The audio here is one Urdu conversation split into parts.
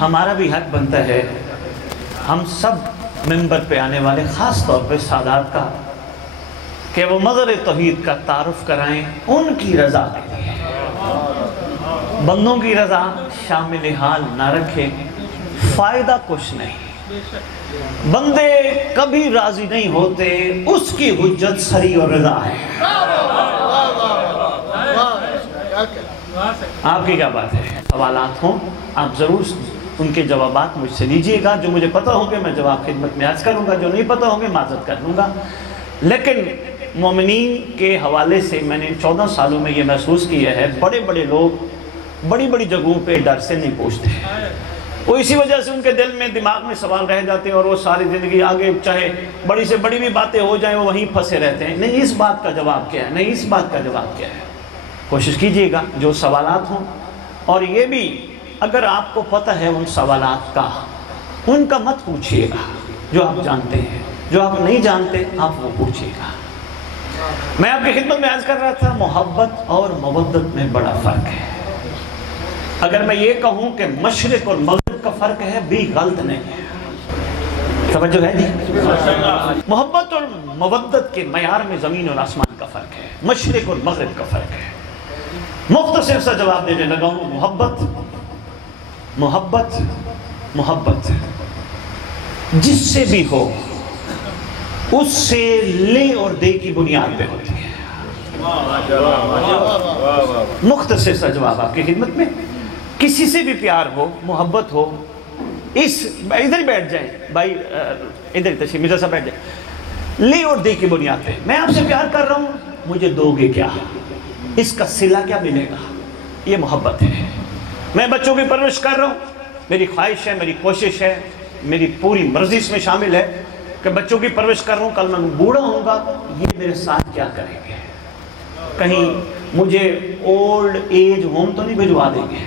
ہمارا بھی حق بنتا ہے ہم سب ممبر پہ آنے والے خاص طور پہ سادات کا کہ وہ مظہر توحید کا تعارف کرائیں ان کی رضا کے لیے۔ بندوں کی رضا شامل حال نہ رکھے، فائدہ کچھ نہیں۔ بندے کبھی راضی نہیں ہوتے، اس کی حجت سری اور رضا ہے۔ آپ کی کیا بات ہے؟ سوالات ہوں آپ ضرور ان کے جوابات مجھ سے لیجئے گا، جو مجھے پتہ ہوں گے میں جواب خدمت میں عرض کروں گا، جو نہیں پتہ ہوں گے معذرت کر دوں گا۔ لیکن مومنین کے حوالے سے میں نے 14 سالوں میں یہ محسوس کیا ہے، بڑے بڑے لوگ بڑی بڑی جگہوں پہ ڈر سے نہیں پوچھتے ہیں، وہ اسی وجہ سے ان کے دل میں دماغ میں سوال رہ جاتے ہیں اور وہ ساری زندگی آگے چاہے بڑی سے بڑی بھی باتیں ہو جائیں وہ وہیں پھنسے رہتے ہیں۔ نہیں اس بات کا جواب کیا ہے، نہیں اس بات کا جواب کیا ہے۔ کوشش کیجئے گا جو سوالات ہوں، اور یہ بھی اگر آپ کو پتہ ہے ان سوالات کا، ان کا مت پوچھئے گا، جو آپ جانتے ہیں، جو آپ نہیں جانتے آپ وہ پوچھئے گا۔ میں آپ کی خدمت میں عرض کر رہا تھا محبت اور مودت میں بڑا فرق ہے۔ اگر میں یہ کہوں کہ مشرق اور مغرب کا فرق ہے بھی غلط نہیں ہے۔ توجہ ہے جی؟ محبت اور مودت کے معیار میں زمین اور آسمان کا فرق ہے، مشرق اور مغرب کا فرق ہے۔ مختصر سا جواب دینے لگا ہوں۔ محبت محبت محبت جس سے بھی ہو اس سے لے اور دے کی بنیاد پہ ہوتی ہے۔ مختصر سا جواب آپ کی خدمت میں، کسی سے بھی پیار ہو، محبت ہو، ادھر ہی بیٹھ جائیں بھائی، ادھر ہی تشریف مرزا صاحب بیٹھ جائیں، لے اور دے کی بنیاد پہ۔ میں آپ سے پیار کر رہا ہوں، مجھے دو گے کیا؟ اس کا صلہ کیا ملے گا؟ یہ محبت ہے۔ میں بچوں کی پرورش کر رہا ہوں، میری خواہش ہے، میری کوشش ہے، میری پوری مرضی اس میں شامل ہے کہ بچوں کی پرورش کر رہا ہوں، کل میں بوڑھا ہوں گا یہ میرے ساتھ کیا کریں گے؟ کہیں مجھے اولڈ ایج ہوم تو نہیں بھجوا دیں گے؟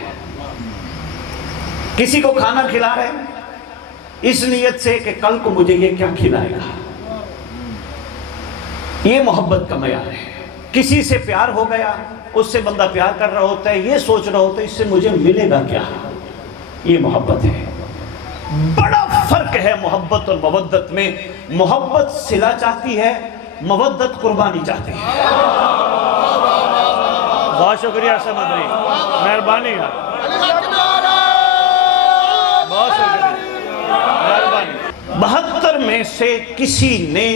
کسی کو کھانا کھلا رہے ہیں اس نیت سے کہ کل کو مجھے یہ کیا کھلائے گا؟ یہ محبت کا معیار ہے۔ کسی سے پیار ہو گیا، اس سے بندہ پیار کر رہا ہوتا ہے، یہ سوچ رہا ہوتا ہے اس سے مجھے ملے گا کیا؟ یہ محبت ہے۔ بڑا فرق ہے محبت اور مودت میں۔ محبت صلہ چاہتی ہے، مودت قربانی چاہتی ہے۔ بہت شکریہ سمندری، مہربانی ہے، بہت شکریہ، مہربانی۔ 72 میں سے کسی نے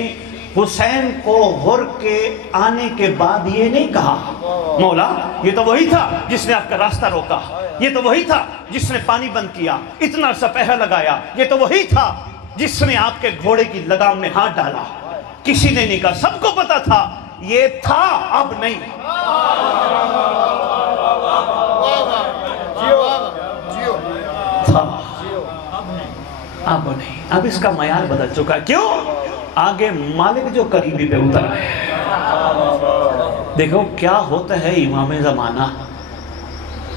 حسین کو غر کے آنے کے بعد یہ نہیں کہا مولا یہ تو وہی تھا جس نے آپ کا راستہ روکا، یہ تو وہی تھا جس نے پانی بند کیا، اتنا سا پہرہ لگایا، یہ تو وہی تھا جس نے آپ کے گھوڑے کی لگام میں ہاتھ ڈالا۔ کسی نے نہیں کہا، سب کو پتا تھا یہ تھا، اب نہیں۔ تھا اب نہیں، اب اس کا معیار بدل چکا۔ کیوں؟ آگے مالک جو قریبی پہ اتر ہے۔ دیکھو کیا ہوتا ہے امام زمانہ۔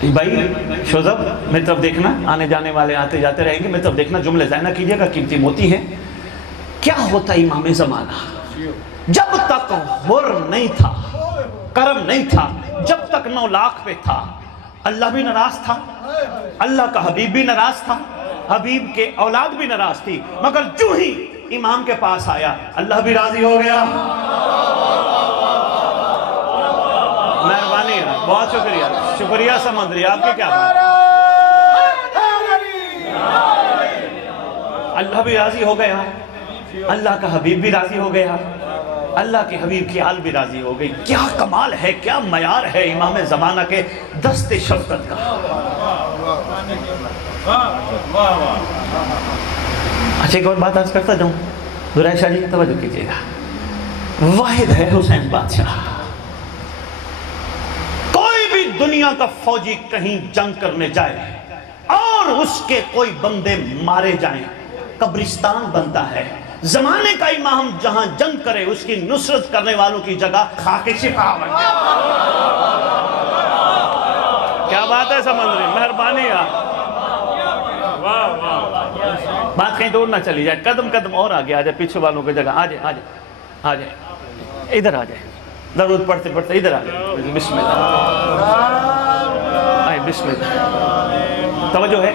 بھائی شوزب میری طرف دیکھنا، آنے جانے والے آتے جاتے رہیں گے، میری طرف دیکھنا، جملے ضائع نہ کیجیے گا، قیمتی موتی ہیں۔ کیا ہوتا ہے امام زمانہ؟ جب تک غر نہیں تھا، کرم نہیں تھا، جب تک 9 لاکھ پہ تھا، اللہ بھی ناراض تھا، اللہ کا حبیب بھی ناراض تھا، حبیب کے اولاد بھی ناراض تھی، مگر جو ہی امام کے پاس آیا اللہ بھی راضی ہو گیا۔ مہربانی ہے، بہت شکریہ، شکریہ سمندری، آپ کی کیا بات؟ اللہ بھی راضی ہو گیا، اللہ کا حبیب بھی راضی ہو گیا، اللہ کے حبیب کی آل بھی راضی ہو گئی۔ کیا کمال ہے، کیا معیار ہے امام زمانہ کے دست شفقت کا۔ اچھا ایک اور بات عرض کرتا جاؤں، درائے شاہ جی توجہ کیجئے گا۔ واحد ہے حسین بادشاہ۔ کوئی بھی دنیا کا فوجی کہیں جنگ کرنے جائے اور اس کے کوئی بندے مارے جائیں، قبرستان بنتا ہے۔ زمانے کا امام جہاں جنگ کرے اس کی نصرت کرنے والوں کی جگہ خاک شفا بن جائے۔ کیا بات ہے سمندری، مہربانی ہے۔ بات کہیں دور نہ چلی جائے، قدم قدم اور آگے آ جائے، پیچھے والوں کی جگہ آ جائے، آ جائے، آ جائے، ادھر آ جائے، ضرورت پڑتے پڑتے ادھر آ جائے۔ بسم اللہ، آئے بسم اللہ، توجہ ہے۔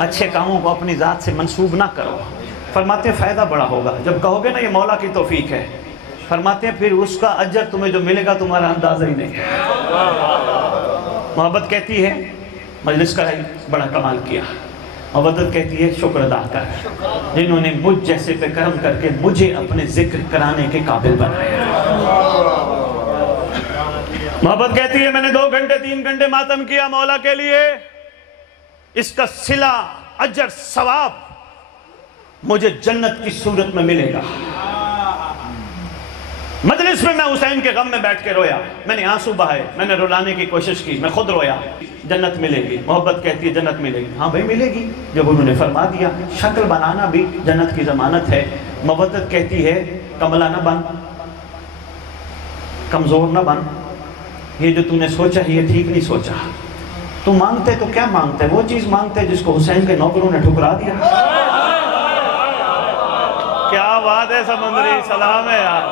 اچھے کاموں کو اپنی ذات سے منسوب نہ کرو. فرماتے ہیں فائدہ بڑا ہوگا جب کہو گے نا یہ مولا کی توفیق ہے. فرماتے ہیں پھر اس کا اجر تمہیں جو ملے گا تمہارا اندازہ ہی نہیں ہے. محبت کہتی ہے مجلس کرائی بڑا کمال کیا. محبت کہتی ہے شکر ادا کر جنہوں نے مجھ جیسے پہ کرم کر کے مجھے اپنے ذکر کرانے کے قابل بنایا. محبت کہتی ہے میں نے 2 گھنٹے 3 گھنٹے ماتم کیا مولا کے لیے, اس کا صلہ اجر ثواب مجھے جنت کی صورت میں ملے گا. مجلس میں حسین کے غم میں بیٹھ کے رویا, میں نے آنسو بہائے, میں نے رلانے کی کوشش کی, میں خود رویا. جنت ملے گی. محبت کہتی ہے جنت ملے گی. ہاں بھائی ملے گی جب انہوں نے فرما دیا. شکل بنانا بھی جنت کی ضمانت ہے. محبت کہتی ہے کملا نہ بن, کمزور نہ بن, یہ جو تم نے سوچا یہ ٹھیک نہیں سوچا. تو مانگتے تو کیا مانگتے, وہ چیز مانگتے جس کو حسین کے نوکروں نے ٹھکرا دیا. کیا بات ہے سمندری, سلام ہے یار,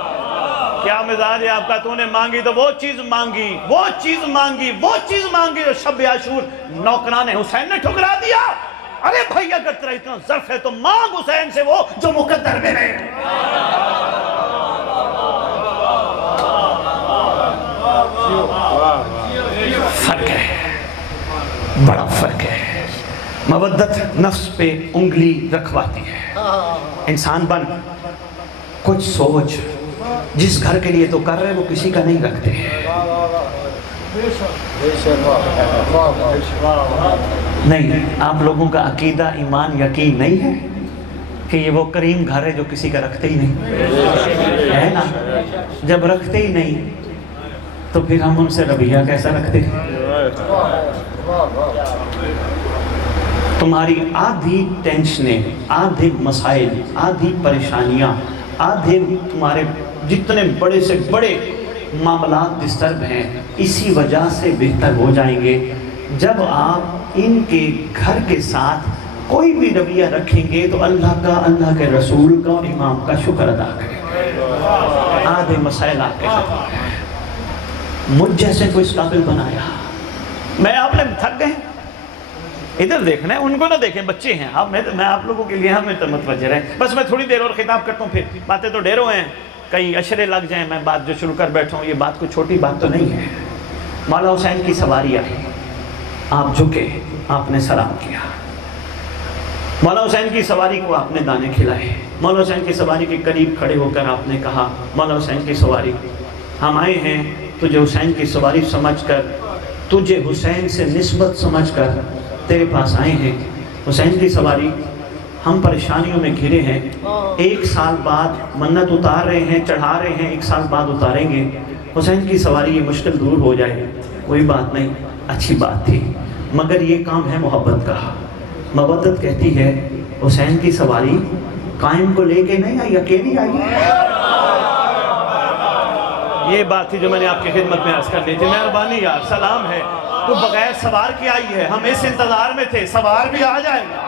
کیا مزاج ہے آپ کا. تو نے مانگی تو وہ چیز مانگی, وہ چیز مانگی, وہ چیز مانگی جو شب عاشور نوکران حسین نے ٹھکرا دیا. ارے بھائی اگر تیرا اتنا ظرف ہے تو مانگ حسین سے وہ جو مقدر میں رہے. فرق ہے, بڑا فرق ہے. مودت نفس پہ انگلی رکھواتی ہے. انسان بن, کچھ سوچ, جس گھر کے لیے تو کر رہے وہ کسی کا نہیں رکھتے. نہیں, آپ لوگوں کا عقیدہ ایمان یقین نہیں ہے کہ یہ وہ کریم گھر ہے جو کسی کا رکھتے ہی نہیں ہے نا. جب رکھتے ہی نہیں تو پھر ہم ان سے رویہ کیسا رکھتے ہیں. تمہاری آدھی ٹینشنیں, آدھی مسائل, آدھی پریشانیاں, آدھے تمہارے جتنے بڑے سے بڑے معاملات ڈسٹرب ہیں اسی وجہ سے بہتر ہو جائیں گے جب آپ ان کے گھر کے ساتھ کوئی بھی رویہ رکھیں گے تو اللہ کا, اللہ کے رسول کا اور امام کا شکر ادا کریں. آدھے مسائل آپ کے ختم ہیں. مجھ جیسے کو اس قابل بنایا. میں آپ نے تھک گئے, ادھر دیکھنا ہے, ان کو نہ دیکھیں, بچے ہیں آپ. میں آپ لوگوں کے لیے ہمیں متوجہ رہیں. بس میں تھوڑی دیر اور خطاب کرتا ہوں, پھر باتیں تو ڈھیروں ہیں, کئی اشرے لگ جائیں, میں بات جو شروع کر بیٹھا ہوں یہ بات کوئی چھوٹی بات تو نہیں ہے. مولا حسین کی سواری آئی, آپ جھکے, آپ نے سلام کیا. مولا حسین کی سواری کو آپ نے دانے کھلائے. مولا حسین کی سواری کے قریب کھڑے ہو کر آپ نے کہا مولا حسین کی سواری ہم آئے ہیں تجھے حسین کی سواری سمجھ کر, تجھے حسین سے نسبت سمجھ کر تیرے پاس آئے ہیں. حسین کی سواری ہم پریشانیوں میں گھرے ہیں, 1 سال بعد منت اتار رہے ہیں, چڑھا رہے ہیں, 1 سال بعد اتاریں گے. حسین کی سواری یہ مشکل دور ہو جائے, کوئی بات نہیں, اچھی بات تھی, مگر یہ کام ہے محبت کا. محبت کہتی ہے حسین کی سواری قائم کو لے کے نہیں آئی, اکیلی آئی. یہ بات تھی جو میں نے آپ کی خدمت میں عرض کر دی تھی. مہربانی یار, سلام ہے. تو بغیر سوار کی آئی ہے, ہم اس انتظار میں تھے سوار بھی آ جائے گا.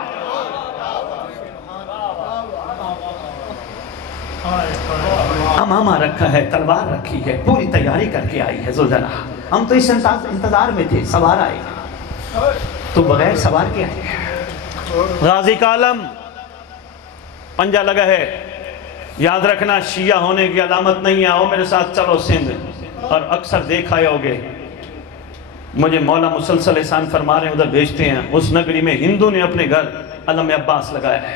امامہ رکھا ہے, تلوار رکھی ہے, پوری تیاری کر کے آئی ہے زلزلہ. ہم تو اس انتظار میں تھے سوار آئے گا, تو بغیر سوار کے آئی ہے. غازی کا علم پنجہ لگا ہے, یاد رکھنا شیعہ ہونے کی علامت نہیں ہے. آؤ میرے ساتھ چلو سندھ. اور اکثر دیکھا ہوگے مجھے مولا مسلسل احسان فرما رہے ہیں, ادھر بھیجتے ہیں, اس نگری میں ہندو نے اپنے گھر علم عباس لگایا ہے.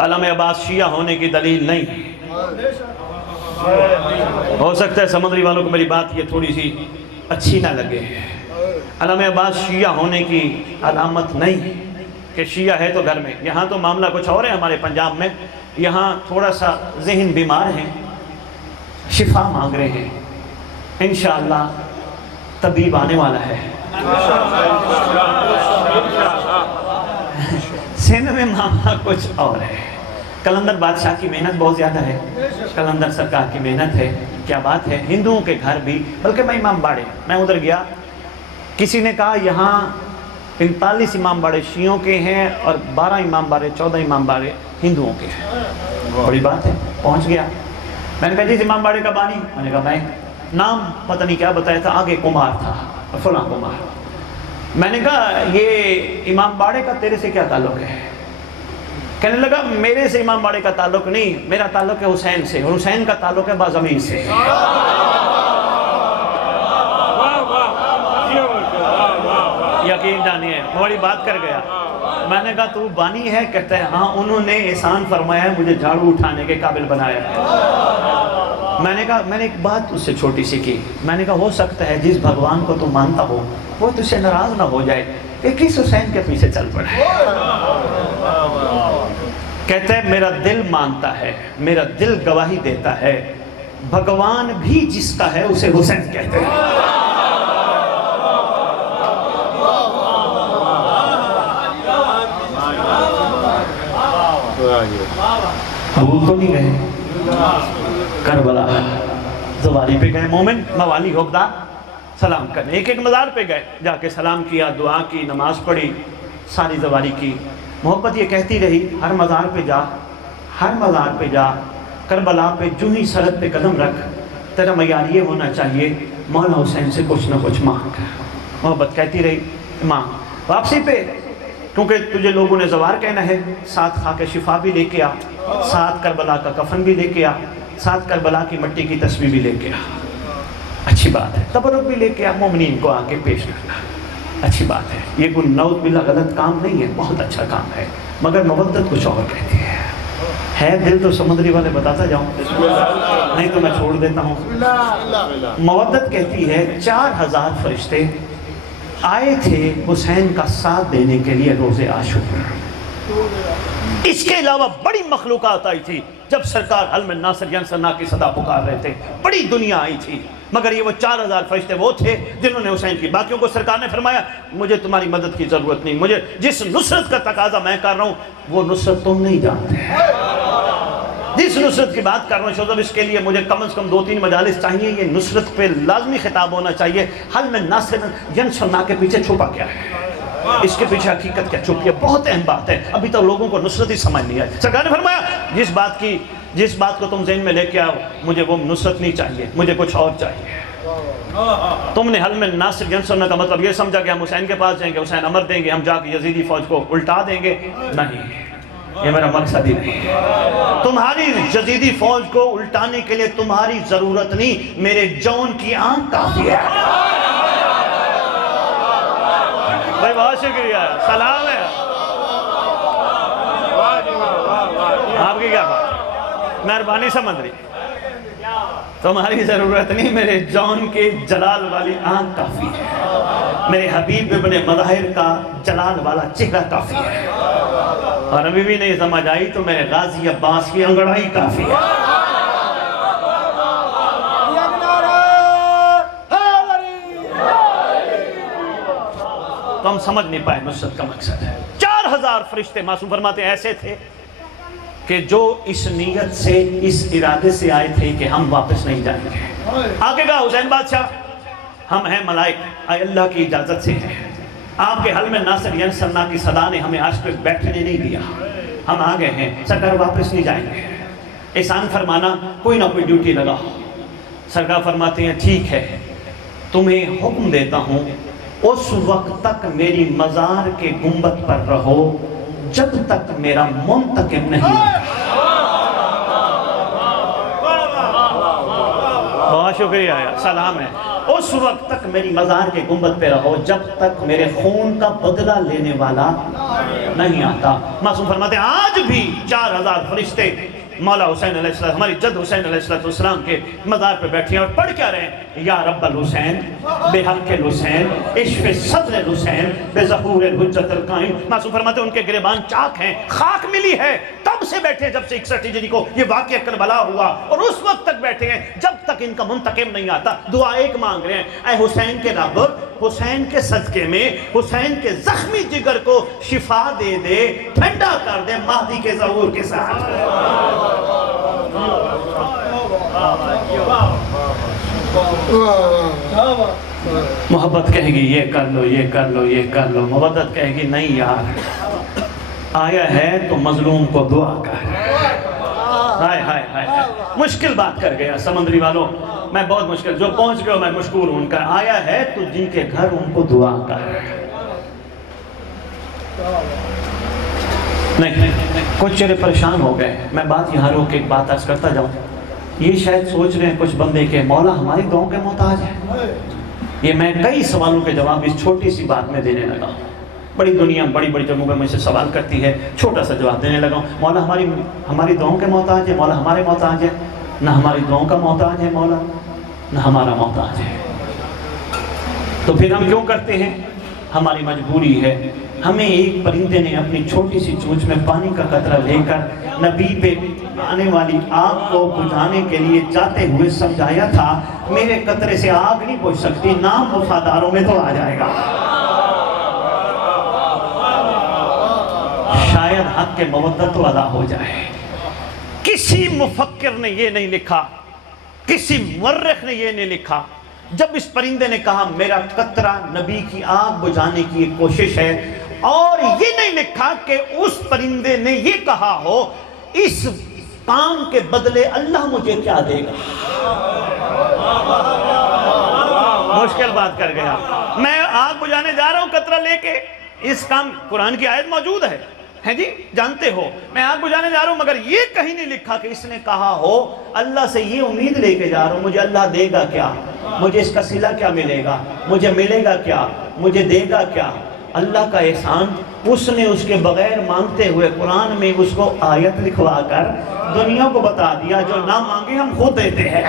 علم عباس شیعہ ہونے کی دلیل نہیں. ہو سکتا ہے سمندری والوں کو میری بات یہ تھوڑی سی اچھی نہ لگے. علم عباس شیعہ ہونے کی علامت نہیں کہ شیعہ ہے تو گھر میں. یہاں تو معاملہ کچھ اور ہے ہمارے پنجاب میں, یہاں تھوڑا سا ذہن بیمار ہیں, شفا مانگ رہے ہیں. انشاءاللہ طبیب آنے والا ہے. سندھ میں معاملہ کچھ اور ہے. کلندر بادشاہ کی محنت بہت زیادہ ہے, کلندر سرکار کی محنت ہے. کیا بات ہے, ہندوؤں کے گھر بھی, بلکہ میں امام باڑے, میں ادھر گیا, کسی نے کہا یہاں 45 امام باڑے شیعوں کے ہیں اور 12 امام باڑے 14 امام باڑے ہندوؤں کے ہیں. بڑی بات ہے. پہنچ گیا, میں نے کہا جس امام باڑے کا بانی, میں نے کہا میں, نام پتہ نہیں کیا بتایا تھا, آگے کمار تھا, فلاں کمار. میں نے کہا یہ امام باڑے کا تیرے سے کیا تعلق ہے؟ کہنے لگا میرے سے امام باڑے کا تعلق نہیں، میرا تعلق ہے حسین سے، اور حسین کا تعلق ہے بازمین سے۔ یقین جانیے بڑی بات کر گیا۔ میں نے کہا تو بانی ہے؟ کہتا ہے ہاں، انہوں نے احسان فرمایا ہے، مجھے جھاڑو اٹھانے کے قابل بنایا ہے۔ میں نے کہا، میں نے ایک بات اس سے چھوٹی سی کی، میں نے کہا ہو سکتا ہے جس بھگوان کو تو مانتا ہو وہ تجھ سے ناراض نہ ہو جائے کہ کس حسین کے پیچھے چل پڑے۔ کہتا ہے میرا دل مانتا ہے، میرا دل گواہی دیتا ہے، بھگوان بھی جس کا ہے اسے حسین کہتے ہیں۔ بھول تو نہیں گئے؟ کربلا زواری پہ گئے مومن موالی حقدار سلام کرنے، ایک ایک مزار پہ گئے، جا کے سلام کیا، دعا کی، نماز پڑھی، ساری زواری کی۔ محبت یہ کہتی رہی ہر مزار پہ جا، ہر مزار پہ جا، کربلا پہ جو ہی سرحد پہ قدم رکھ، تیرا معیار یہ ہونا چاہیے مولا حسین سے کچھ نہ کچھ مانگ۔ محبت کہتی رہی مانگ۔ واپسی پہ کیونکہ تجھے لوگوں نے زوار کہنا ہے، ساتھ خاک شفا بھی لے کے آ، ساتھ کربلا کا کفن بھی لے کے آ، ساتھ کربلا کی مٹی کی تصویر بھی لے کے آ۔ اچھی بات ہے، تبرک بھی لے کے آ، مومنین کو آگے پیش کرنا اچھی بات ہے۔ یہ کوئی نعوذ باللہ غلط کام نہیں ہے، بہت اچھا کام ہے، مگر مودت کچھ اور کہتی ہے دل تو سمندری والے بتاتا جاؤں، نہیں تو میں چھوڑ دیتا ہوں۔ مودت کہتی ہے 4000 فرشتے آئے تھے حسین کا ساتھ دینے کے لیے روز عاشور، اس کے علاوہ بڑی مخلوقات آئی تھی۔ جب سرکار حل میں ناصر ینصرنا کی صدا پکار رہے تھے، بڑی دنیا آئی تھی، مگر یہ وہ 4000 فرشتے وہ تھے جنہوں نے حسین کی باقیوں کو سرکار نے فرمایا مجھے تمہاری مدد کی ضرورت نہیں، مجھے جس نصرت کا تقاضا میں کر رہا ہوں وہ نصرت تم نہیں جانتے، جس نصرت کی بات کر رہا ہوں شوزب اس کے لیے مجھے کم از کم 2-3 مجالس چاہیے، یہ نصرت پہ لازمی خطاب ہونا چاہیے۔ حل میں ناصر ینصرنا کے پیچھے چھپا کیا ہے، اس کے پیچھے حقیقت کیا چھپی ہے، بہت اہم بات ہے، ابھی تو لوگوں کو نصرت ہی سمجھ نہیں آئی۔ سرکار نے فرمایا جس بات کو تم ذہن میں لے کے آؤ مجھے وہ نصرت نہیں چاہیے، مجھے کچھ اور چاہیے۔ تم نے حل میں ناصر ینصرنا کا مطلب یہ سمجھا کہ ہم حسین کے پاس جائیں گے، حسین امر دیں گے، ہم جا کے یزیدی فوج کو الٹا دیں گے، نہیں، یہ میرا مقصد ہی نہیں ہے۔ تمہاری یزیدی فوج کو الٹانے کے لیے تمہاری ضرورت نہیں، میرے جون کی آنکھ کافی ہے۔ بھائی بہت شکریہ، سلام ہے آپ کی، کیا بات، مہربانی سمجھ رہی، تمہاری ضرورت نہیں، میرے جون کے جلال والی آنکھ کافی ہے، میرے حبیب ابن مظاہر کا جلال والا چہرہ کافی ہے، اور ابھی بھی نہیں سمجھ آئی تو میرے غازی عباس کی انگڑائی کافی ہے۔ تو ہم سمجھ نہیں پائے نصرت کا مقصد ہے۔ 4000 فرشتے معصوم فرماتے ہیں ایسے تھے کہ جو اس نیت سے، اس ارادے سے آئے تھے کہ ہم واپس نہیں جائیں گے۔ آگے کہا حسین بادشاہ ہم ہیں ملائک، اے اللہ کی اجازت سے ہیں، آپ کے حل میں ناصر ینصرنا کی صدا نے ہمیں آج پہ بیٹھنے نہیں دیا، ہم آگے ہیں، سرکار واپس نہیں جائیں گے، احسان فرمانا کوئی نہ کوئی ڈیوٹی لگا۔ سرکار فرماتے ہیں ٹھیک ہے، تمہیں حکم دیتا ہوں اس وقت تک میری مزار کے گنبد پر رہو جب تک میرا منتقم نہیں۔ بہت شکریہ، سلام ہے۔ اس وقت تک میری مزار کے گنبد پہ رہو جب تک میرے خون کا بدلہ لینے والا نہیں آتا۔ معصوم فرماتے ہیں آج بھی 4000 فرشتے مولا حسین علیہ السلام، ہماری جد حسین علیہ السلام کے مزار پہ بیٹھے ہیں اور پڑھ کیا رہے ہیں، یا رب الحسین بے حق الحسین اشف صدر الحسین بے ظہور الحجت القائم۔ معصوم فرماتے ہیں ان کے گریبان چاک ہیں، خاک ملی ہے، تب سے بیٹھے ہیں جب سے 61 ہجری کو یہ واقعہ کربلا ہوا، اور اس وقت تک بیٹھے ہیں جب تک ان کا منتقم نہیں آتا۔ دعا ایک مانگ رہے ہیں، اے حسین کے رب، حسین کے صدقے میں حسین کے زخمی جگر کو شفا دے دے، ٹھنڈا کر دے مہدی کے ظہور کے ساتھ۔ محبت کہے گی یہ کر لو، یہ کر لو، یہ کر لو، مودت کہے گی نہیں یار، آیا ہے تو مظلوم کو دعا کر۔ ہائے ہائے ہائے، مشکل بات کر گیا سمندری والوں، میں بہت مشکل، جو پہنچ گئے میں مشکور ہوں ان کا، آیا ہے تو جن کے گھر ان کو دعا کر۔ نہیں کچھ چہرے پریشان ہو گئے، میں بات یہاں روک کے ایک بات عرض کرتا جاؤں. یہ شاید سوچ رہے ہیں کچھ بندے کہ مولا ہماری دعاؤں کے محتاج ہے. یہ میں کئی سوالوں کے جواب اس چھوٹی سی بات میں دینے لگا ہوں. بڑی دنیا بڑی بڑی جگہوں پہ مجھ سے سوال کرتی ہے، چھوٹا سا جواب دینے لگا ہوں. مولا ہماری دعاؤں کے محتاج ہے، مولا ہمارے محتاج ہے. نہ ہماری دعاؤں کا محتاج ہے مولا، نہ ہمارا محتاج ہے. تو پھر ہم کیوں کرتے ہیں؟ ہماری مجبوری ہے. ہمیں ایک پرندے نے اپنی چھوٹی سی چونچ میں پانی کا قطرہ لے کر نبی پہ آنے والی آگ کو بجھانے کے لیے جاتے ہوئے سمجھایا تھا میرے قطرے سے آگ نہیں بجھ سکتی، نام وفاداروں میں تو آ جائے گا. شاید حق کے مودت تو ادا ہو جائے. کسی مفکر نے یہ نہیں لکھا، کسی مورخ نے یہ نہیں لکھا جب اس پرندے نے کہا میرا قطرہ نبی کی آگ بجھانے کی ایک کوشش ہے، اور یہ نہیں لکھا کہ اس پرندے نے یہ کہا ہو اس کام کے بدلے اللہ مجھے کیا دے گا. مشکل بات کر گیا. میں آگ بجھانے جا رہا ہوں قطرہ لے کے، اس کام قرآن کی آیت موجود ہے جی جانتے ہو، میں آگ بجھانے جا رہا ہوں، مگر یہ کہیں نہیں لکھا کہ اس نے کہا ہو اللہ سے یہ امید لے کے جا رہا ہوں مجھے اللہ دے گا کیا، مجھے اس کا صلہ کیا ملے گا، مجھے ملے گا کیا، مجھے دے گا کیا. اللہ کا احسان اس نے اس کے بغیر مانگتے ہوئے قرآن میں اس کو آیت لکھوا کر دنیا کو بتا دیا جو نہ مانگے ہم خود دیتے ہیں.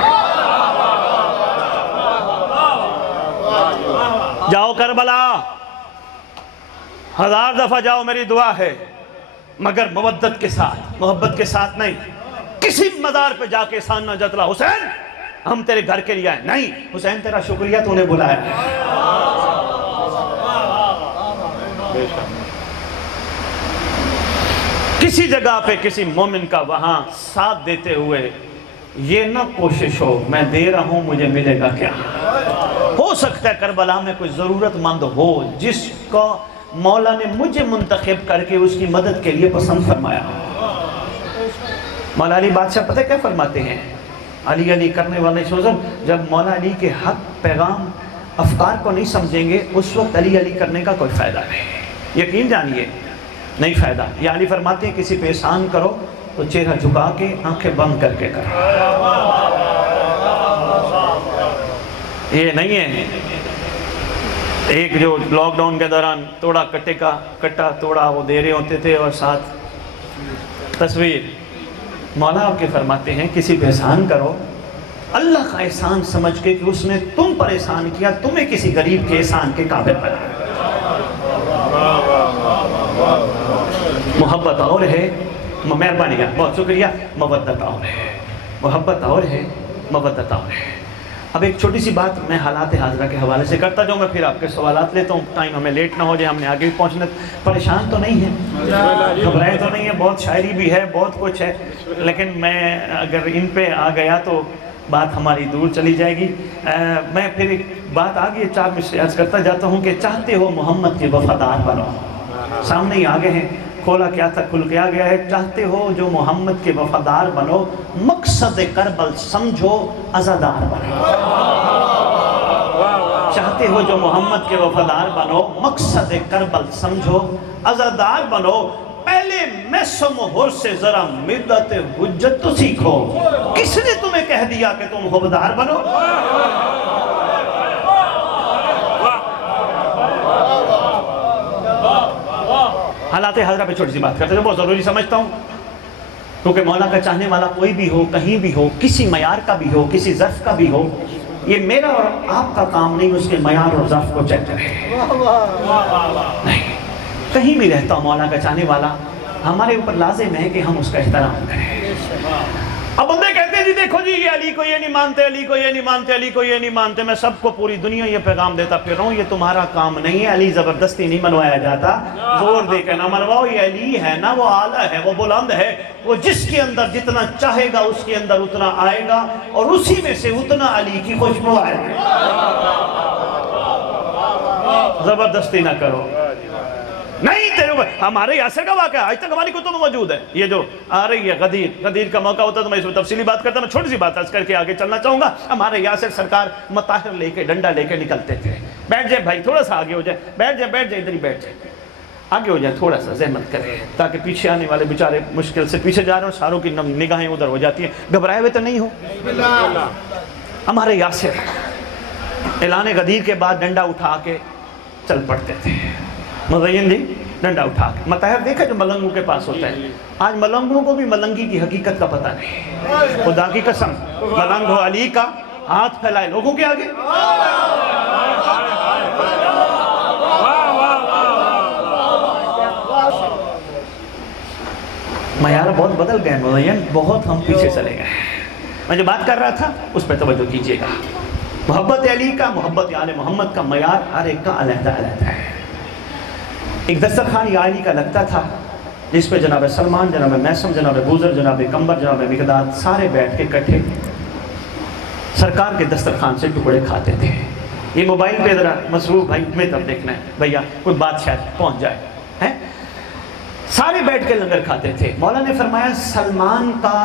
جاؤ کربلا، 1000 دفعہ جاؤ، میری دعا ہے، مگر مودت کے ساتھ، محبت کے ساتھ نہیں. کسی مزار پہ جا کے احسان نہ جتلا حسین ہم تیرے گھر کے لیے آئے، نہیں حسین تیرا شکریہ تو نے بلایا. کسی جگہ پہ کسی مومن کا وہاں ساتھ دیتے ہوئے یہ نہ کوشش ہو میں دے رہا ہوں مجھے ملے گا کیا. ہو سکتا ہے کربلا میں کوئی ضرورت مند ہو جس کو مولا نے مجھے منتخب کر کے اس کی مدد کے لیے پسند فرمایا. مولا علی بادشاہ پتہ کیا فرماتے ہیں؟ علی علی کرنے والے شوزن جب مولا علی کے حق پیغام افکار کو نہیں سمجھیں گے اس وقت علی علی کرنے کا کوئی فائدہ نہیں. یقین جانیے نہیں فائدہ. یہ علی فرماتے ہیں کسی پہ احسان کرو تو چہرہ جھکا کے آنکھیں بند کر کے کرو. یہ نہیں ہے ایک جو لاک ڈاؤن کے دوران توڑا کٹے کا کٹا توڑا وہ دے رہے ہوتے تھے اور ساتھ تصویر. مولا آپ کے فرماتے ہیں کسی پہ احسان کرو اللہ کا احسان سمجھ کے کہ اس نے تم پر احسان کیا، تمہیں کسی غریب کے احسان کے قابل بنا. محبت اور ہے، مہربانی کا بہت شکریہ، مودت اور ہے، محبت اور ہے، مودت اور ہے. اب ایک چھوٹی سی بات میں حالات حاضرہ کے حوالے سے کرتا جاؤں گا، پھر آپ کے سوالات لیتا ہوں. ٹائم ہمیں لیٹ نہ ہو جائے، ہم نے آگے بھی پہنچنا. پریشان تو نہیں ہیں، گھبرائے تو نہیں ہیں، بہت شاعری بھی ہے بہت کچھ ہے، لیکن میں اگر ان پہ آ گیا تو بات ہماری دور چلی جائے گی. میں پھر ایک بات آگے 4 مصرے عرض کرتا جاتا ہوں کہ چاہتے ہو محمد کے وفادار بنو. سامنے ہی آگے ہیں، کھولا کیا تھا کھل کے آ گیا ہے. چاہتے ہو جو محمد کے وفادار بنو، مقصد کربل سمجھو عزادار بنو. چاہتے ہو جو محمد کے وفادار بنو، مقصد کربل سمجھو عزادار بنو. پہلے میس و مہر سے ذرا مدت حجت تو سیکھو. کس نے تمہیں کہہ دیا کہ تم حبدار بنو؟ حالات حاضرہ پہ چھوٹی سی بات کرتے ہیں، بہت ضروری سمجھتا ہوں، کیونکہ مولا کا چاہنے والا کوئی بھی ہو، کہیں بھی ہو، کسی معیار کا بھی ہو، کسی ظرف کا بھی ہو، یہ میرا اور آپ کا کام نہیں اس کے معیار اور ظرف کو چیک کرے. نہیں، کہیں بھی رہتا ہو مولا کا چاہنے والا، ہمارے اوپر لازم ہے کہ ہم اس کا احترام کریں. اب بندے کہتے ہیں جی دیکھو جی یہ علی کو یہ نہیں مانتے، علی کو یہ نہیں مانتے، علی کو یہ نہیں مانتے. میں سب کو پوری دنیا یہ پیغام دیتا پھر رہا ہوں یہ تمہارا کام نہیں ہے. علی زبردستی نہیں منوایا جاتا، زور دے کے نہ منواؤ. یہ علی ہے نا، وہ اعلیٰ ہے، وہ بلند ہے، وہ جس کے اندر جتنا چاہے گا اس کے اندر اتنا آئے گا، اور اسی میں سے اتنا علی کی خوشبو آئے گی. زبردستی نہ کرو. نہیں تیرے ہمارے یاسر کا واقعہ آج تک ہماری کتب میں موجود ہے. یہ جو آ رہی ہے غدیر کا موقع ہوتا ہے تو میں اس میں تفصیلی بات کرتا ہوں. میں چھوٹی سی بات عرض کر کے آگے چلنا چاہوں گا. ہمارے یاسر سرکار مطاہر لے کے ڈنڈا لے کے نکلتے تھے. بیٹھ جائے بھائی، تھوڑا سا آگے ہو جائے، بیٹھ جائے ادھر ہی بیٹھ جائے. آگے ہو جائیں، تھوڑا سا زحمت کریں تاکہ پیچھے آنے والے بیچارے مشکل سے پیچھے جا رہے ہیں، ساروں کی نگاہیں ادھر ہو جاتی ہیں، گھبرائے ہوئے تو نہیں ہو۔ ہمارے یاسر اعلان غدیر کے بعد ڈنڈا اٹھا کے چل پڑتے تھے، مزین جی ڈنڈا اٹھا کے۔ مطہر دیکھا جو ملنگوں کے پاس ہوتا ہے، آج ملنگوں کو بھی ملنگی کی حقیقت کا پتہ نہیں۔ خدا کی قسم، ملنگ ہو علی کا، ہاتھ پھیلائے لوگوں کے آگے۔ معیار بہت بدل گئے مزین، بہت ہم پیچھے چلے گئے۔ میں جو بات کر رہا تھا اس پہ توجہ کیجئے گا۔ محبت علی کا، محبت آل محمد کا معیار ہر ایک کا علیحدہ علیحدہ ہے۔ ایک دسترخوان یا علی کا لگتا تھا جس پہ جناب سلمان، جناب میسم، جناب بوزر، جناب کمبر، جناب مقداد سارے بیٹھ کے کٹھے سرکار کے دسترخوان سے ٹکڑے کھاتے تھے۔ یہ موبائل پہ ذرا مصروف بھائی میں تب دیکھنا ہے بھیا کوئی بات شاید پہنچ جائے، سارے بیٹھ کے لنگر کھاتے تھے۔ مولا نے فرمایا سلمان کا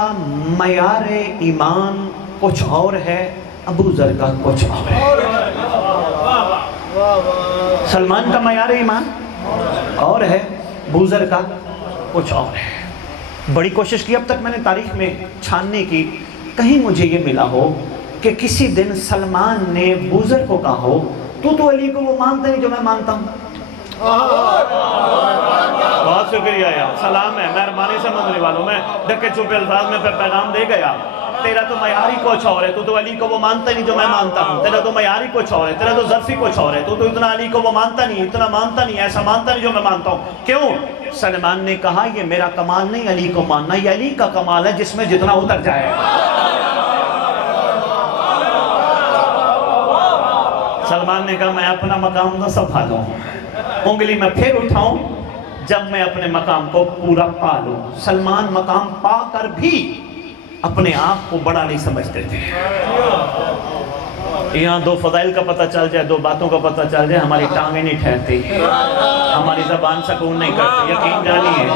معیار ایمان کچھ اور ہے، ابو ذر کا کچھ اور ہے۔ سلمان کا معیار ایمان اور ہے، ابو ذر کا کچھ اور ہے۔ بڑی کوشش کی اب تک میں نے تاریخ میں چھاننے کی، کہیں مجھے یہ ملا ہو کہ کسی دن سلمان نے ابو ذر کو کہا ہو تو علی کو وہ مانتا نہیں جو میں مانتا ہوں۔ بہت شکریہ یار، سلام ہے، مہربانی سمجھنے والوں، میں ڈھکے چھپے الفاظ میں پیغام دے گیا۔ تیرا تو معیار ہی کچھ اور ہے، تو علی کو وہ مانتا نہیں جو میں مانتا ہوں، تیرا تو معیار ہی کچھ اور ہے، تیرا تو ظرف ہی کچھ اور ہے، تو اتنا علی کو وہ مانتا نہیں، اتنا مانتا نہیں، ایسا مانتا نہیں جو میں مانتا ہوں۔ کیوں؟ سلمان نے کہا یہ میرا کمال نہیں علی کو ماننا، یہ علی کا کمال ہے جس میں جتنا اتر جائے۔ سلمان نے کہا میں اپنا مقام نہ سنبھالوں، انگلی میں پھر اٹھاؤں جب میں اپنے مقام کو پورا پا لوں۔ سلمان مقام پا کر بھی اپنے آپ کو بڑا نہیں سمجھتے تھے۔ یہاں دو فضائل کا پتہ چل جائے، دو باتوں کا پتہ چل جائے، ہماری ٹانگیں نہیں ٹھہرتی، ہماری زبان سکون نہیں کرتی، یقین جانیے۔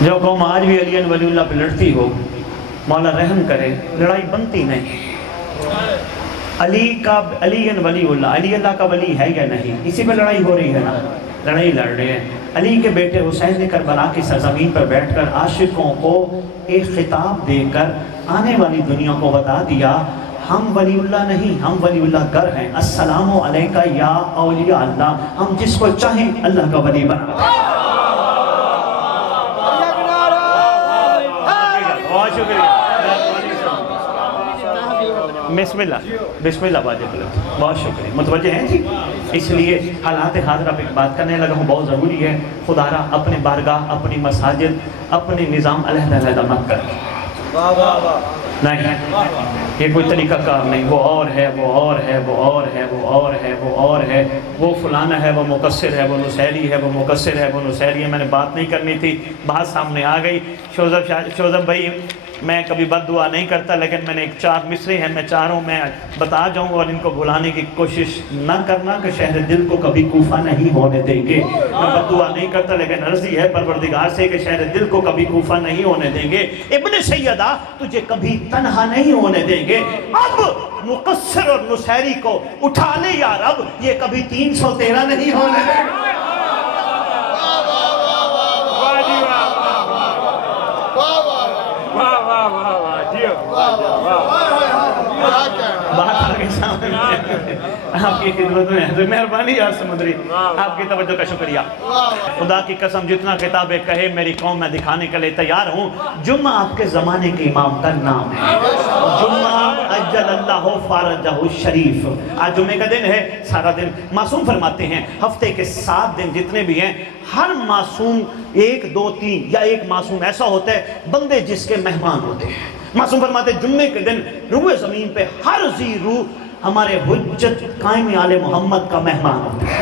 جو قوم آج بھی علی ولی اللہ پہ لڑتی ہو، مولا رحم کرے، لڑائی بنتی نہیں۔ علی ولی اللہ، علی اللہ کا ولی ہے یا نہیں، اسی پہ لڑائی ہو رہی ہے نا، لڑائی لڑ رہے ہیں۔ علی کے بیٹے حسین نے کربلا کی سرزمین پر بیٹھ کر عاشقوں کو ایک خطاب دے کر آنے والی دنیا کو بتا دیا ہم ولی اللہ نہیں، ہم ولی اللہ گر ہیں۔ السلام علیکہ یا اولیاء اللہ، ہم جس کو چاہیں اللہ کا ولی بنا۔ بہت شکریہ، بسم اللہ واجب اللہ، بہت شکریہ، متوجہ ہیں جی۔ اس لیے حالات حاضرہ پہ بات کرنے لگا ہوں، بہت ضروری ہے۔ خدا را اپنے بارگاہ، اپنی مساجد، اپنے نظام علیحدہ علیحدہ مت کر نہیں، یہ کوئی طریقہ کار نہیں، وہ اور ہے، وہ اور ہے، وہ اور ہے، وہ اور ہے، وہ اور ہے، وہ فلانا ہے، وہ مقصر ہے، وہ نسیری ہے، وہ مقصر ہے، وہ نسیری ہے۔ میں نے بات نہیں کرنی تھی، بات سامنے آ گئی۔ شوزب بھائی میں کبھی بد دعا نہیں کرتا، لیکن میں نے ایک 4 مصرے ہیں، میں چاروں میں بتا جاؤں اور ان کو بھلانے کی کوشش نہ کرنا کہ شہر دل کو کبھی کوفہ نہیں ہونے دیں گے۔ میں بد دعا نہیں کرتا، لیکن عرضی ہے پروردگار سے کہ شہر دل کو کبھی کوفہ نہیں ہونے دیں گے۔ ابن سیدہ تجھے کبھی تنہا نہیں ہونے دیں گے۔ اب مقصر اور نسیری کو اٹھا لے یا رب، یہ کبھی 313 نہیں ہونے دیں گے۔ بات آگے سامنے آپ کی خدمت میں ہے، مہربانی یار سمندری، آپ کی توجہ کا شکریہ۔ خدا کی قسم جتنا کتابیں کہے میری قوم میں دکھانے کے لئے تیار ہوں۔ جمعہ آپ کے زمانے کے امام کا نام ہے، جمعہ اجل اللہ فارجہ شریف۔ آج جمعہ کا دن ہے، سارا دن معصوم فرماتے ہیں ہفتے کے 7 دن جتنے بھی ہیں، ہر معصوم 1 2 3 یا ایک معصوم ایسا ہوتا ہے بندے جس کے مہمان ہوتے ہیں۔ معصوم فرماتے ہیں جمعے کے دن روح زمین پہ ہر ذی روح ہمارے حجت قائم آل محمد کا مہمان ہوتا ہے۔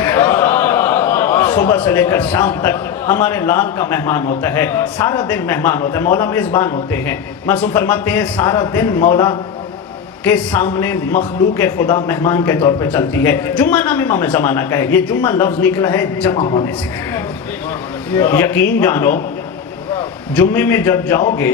صبح سے لے کر شام تک ہمارے لال کا مہمان ہوتا ہے، سارا دن مہمان ہوتا ہے، مولا میزبان ہوتے ہیں۔ معصوم فرماتے ہیں سارا دن مولا کے سامنے مخلوق خدا مہمان کے طور پہ چلتی ہے۔ جمعہ نام امام زمانہ کا ہے، یہ جمعہ لفظ نکلا ہے جمع ہونے سے۔ یقین جانو جمعے میں جب جاؤ گے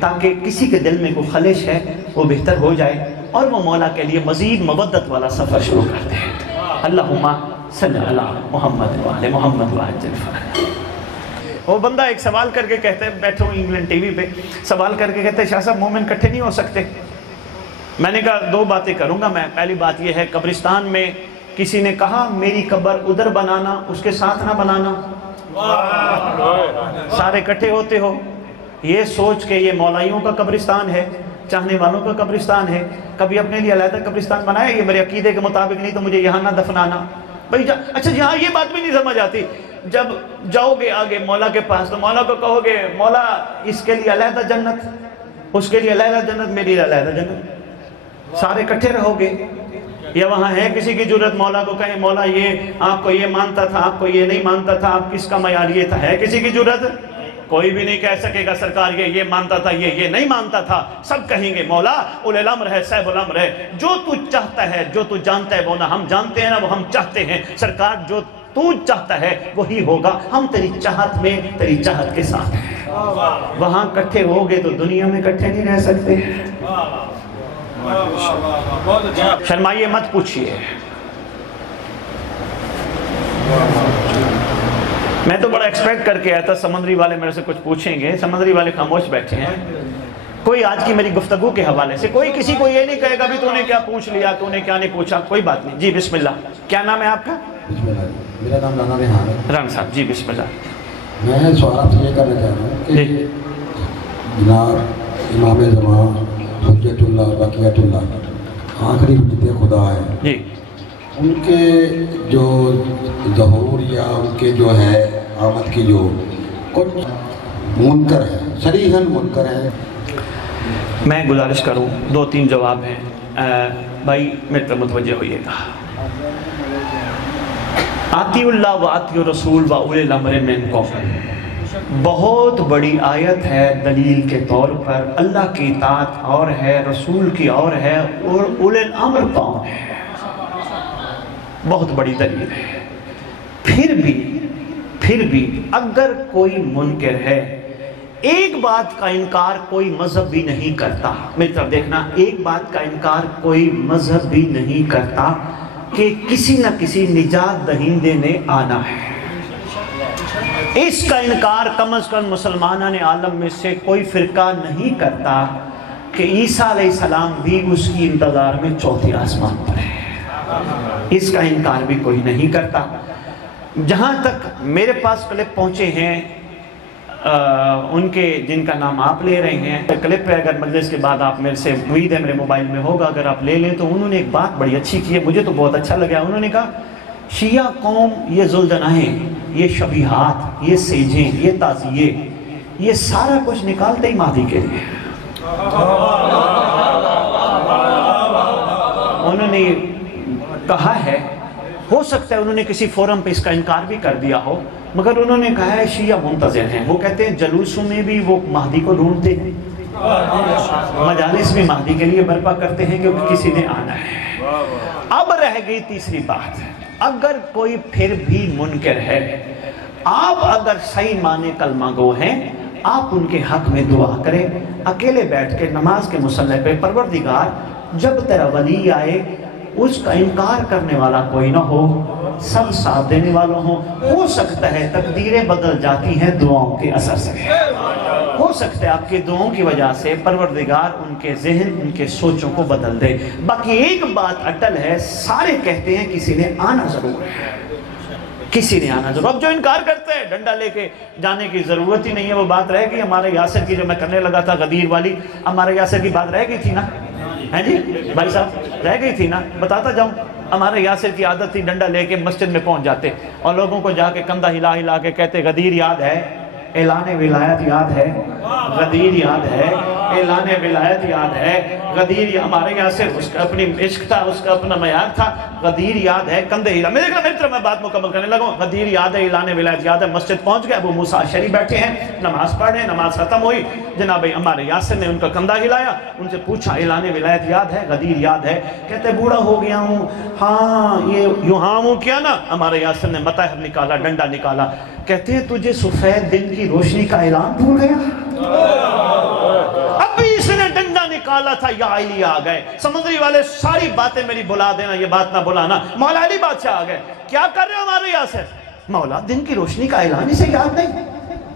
تاکہ کسی کے دل میں کوئی خلش ہے وہ بہتر ہو جائے اور وہ مولا کے لیے مزید مودت والا سفر شروع کرتے ہیں۔ اللہم صلی اللہ محمد وعلی محمد وعجل فرجہ۔ وہ بندہ ایک سوال کر کے کہتے ہیں، بیٹھے ہوں انگلینڈ ٹی وی پہ، سوال کر کے کہتے ہیں شاہ صاحب مومن کٹھے نہیں ہو سکتے۔ میں نے کہا دو باتیں کروں گا میں۔ پہلی بات یہ ہے قبرستان میں کسی نے کہا میری قبر ادھر بنانا، اس کے ساتھ نہ بنانا، سارے کٹھے ہوتے ہو، یہ سوچ کے یہ مولائیوں کا قبرستان ہے، چاہنے والوں کا قبرستان ہے، کبھی اپنے لیے علیحدہ قبرستان بنایا، یہ میرے عقیدے کے مطابق نہیں تو مجھے یہاں نہ دفنانا۔ اچھا یہاں یہ بات بھی نہیں سمجھ آتی، جب جاؤ گے آگے مولا کے پاس تو مولا کو کہو گے مولا اس کے لیے علیحدہ جنت، اس کے لیے علیحدہ جنت، میرے لیے علیحدہ جنت، سارے کٹھے رہو گے؟ یا وہاں ہے کسی کی جرت مولا کو کہیں مولا یہ آپ کو یہ مانتا تھا، آپ کو یہ نہیں مانتا تھا، آپ کس کا معیار یہ تھا؟ ہے کسی کی جرت؟ کوئی بھی نہیں کہہ سکے گا سرکار یہ مانتا تھا، یہ نہیں مانتا تھا۔ سب کہیں گے مولا اولی الامر ہے، صاحب الامر ہے، جو تو چاہتا ہے، جو تو جانتا ہے وہ نہ ہم جانتے ہیں نہ وہ ہم چاہتے ہیں، سرکار جو تو چاہتا ہے وہی ہوگا، ہم تیری چاہت میں تیری چاہت کے ساتھ ہیں۔ وہاں کٹھے ہوگے تو دنیا میں کٹھے نہیں رہ سکتے۔ شرمائیے مت پوچھئے، میں تو بڑا ایکسپیکٹ کر کے آیا تھا سمندری والے میرے سے کچھ پوچھیں گے، سمندری والے خاموش بیٹھے ہیں۔ کوئی آج کی میری گفتگو کے حوالے سے کوئی کسی کو یہ نہیں کہے گا بھی تو نے کیا پوچھ لیا، تو نے کیا نہیں پوچھا، کوئی بات نہیں۔ جی بسم اللہ، کیا نام ہے آپ کا؟ بسم اللہ، میرا نام رانا ریحان ہے۔ ران صاحب جی بسم اللہ۔ میں سوال آپ سے یہ کرنا چاہ رہا ہوں کہ جناب امام زمان حجت اللہ بقیت اللہ آخری حجت خدا ہے جی، ان کے جو ظہور یا ان کے جو ہے آمد کی جو کچھ منکر ہے، صریحاً منکر ہے۔ میں گزارش کروں دو تین جواب ہیں، بھائی میرے طرف متوجہ ہوئیے گا۔ آتی اللہ و آتی رسول و اولی الامر منکم، بہت بڑی آیت ہے دلیل کے طور پر۔ اللہ کی اطاعت اور ہے، رسول کی اور ہے، اور اولی الامر کون ہے، بہت بڑی دلیل ہے۔ پھر بھی اگر کوئی منکر ہے، ایک بات کا انکار کوئی مذہب بھی نہیں کرتا، میری طرف دیکھنا، ایک بات کا انکار کوئی مذہب بھی نہیں کرتا کہ کسی نہ کسی نجات دہندے نے آنا ہے۔ اس کا انکار کم از کم مسلمانان عالم میں سے کوئی فرقہ نہیں کرتا کہ عیسیٰ علیہ السلام بھی اس کی انتظار میں چوتھے آسمان پر ہے، اس کا انکار بھی کوئی نہیں کرتا۔ جہاں تک میرے پاس کلپ پہنچے ہیں ان کے جن کا نام آپ لے رہے ہیں، کلپ پہ اگر مجلس کے بعد آپ میرے سے، امید ہے میرے موبائل میں ہوگا، اگر آپ لے لیں تو انہوں نے ایک بات بڑی اچھی کی ہے، مجھے تو بہت اچھا لگا۔ انہوں نے کہا شیعہ قوم یہ ذوالجناحیں، یہ شبیہات، یہ سیجیں، یہ تعزیے، یہ سارا کچھ نکالتے ہی مہدی کے لیے۔ انہوں نے کہا ہے، ہو سکتا ہے انہوں نے کسی فورم پہ اس کا انکار بھی کر دیا ہو، مگر انہوں نے کہا ہے شیعہ منتظر ہیں، وہ کہتے ہیں جلوسوں میں بھی وہ مہدی کو ڈھونڈتے ہیں، مجالس بھی مہدی کے لیے برپا کرتے ہیں کہ کسی نے آنا ہے۔ اب رہ گئی تیسری بات، اگر کوئی پھر بھی منکر ہے، آپ اگر صحیح معنی کلمہ گو ہیں، آپ ان کے حق میں دعا کریں، اکیلے بیٹھ کے نماز کے مصلی پہ، پروردگار جب تیرا ولی آئے اس کا انکار کرنے والا کوئی نہ ہو، سب ساتھ دینے والوں ہوں۔ ہو سکتا ہے تقدیریں بدل جاتی ہیں دعاؤں کے اثر سے، ہو سکتا ہے آپ کی دعاؤں کی وجہ سے پروردگار ان کے ذہن، ان کے سوچوں کو بدل دے۔ باقی ایک بات اٹل ہے، سارے کہتے ہیں کسی نے آنا ضرور ہے، کسی نے آنا ضرور۔ اب جو انکار کرتے ہیں ڈنڈا لے کے جانے کی ضرورت ہی نہیں ہے، وہ بات رہ گئی ہمارے یاسر کی جو میں کرنے لگا تھا غدیر والی، ہمارے یاسر کی بات رہ گئی تھی نا، ہیں جی بھائی صاحب، رہ گئی تھی نا، بتاتا جاؤں۔ ہمارے یاسر کی عادت تھی ڈنڈا لے کے مسجد میں پہنچ جاتے اور لوگوں کو جا کے کندھا ہلا ہلا کے کہتے غدیر یاد ہے، اعلان ولایت یاد ہے، غدیر یاد ہے، اعلان ولایت یاد ہے، غدیر ہمارے یاسر، اس کا اپنی عشق تھا، اس کا اپنا معیار تھا، غدیر یاد ہے، کندھے ہلا۔ میرے طرف میں بات مکمل کرنے لگا، غدیر یاد ہے، اعلان ولایت یاد ہے۔ مسجد پہنچ گئے، ابو موسیٰ اشعری بیٹھے ہیں، نماز پڑھ رہے ہیں، نماز ختم ہوئی، جناب ہمارے یاسر نے ان کا کندھا ہلایا، ان سے پوچھا اعلان ولایت یاد ہے، غدیر یاد ہے؟ کہتے بوڑھا ہو گیا ہوں، ہاں یہ یوں ہاں ہوں کیا نا؟ ہمارے یاسر نے مطہر نکالا، ڈنڈا نکالا، کہتے ہیں تجھے سفید دن کی روشنی کا اعلان بھول گیا؟ نکالا تھا یا علی آ گئے، سمندری والے ساری باتیں میری بلا دینا، یہ بات نہ بلانا، مولا علی بادشاہ آ گئے، کیا کر رہے ہو ہمارے یاسر؟ مولا دن کی روشنی کا اعلان اسے یاد نہیں،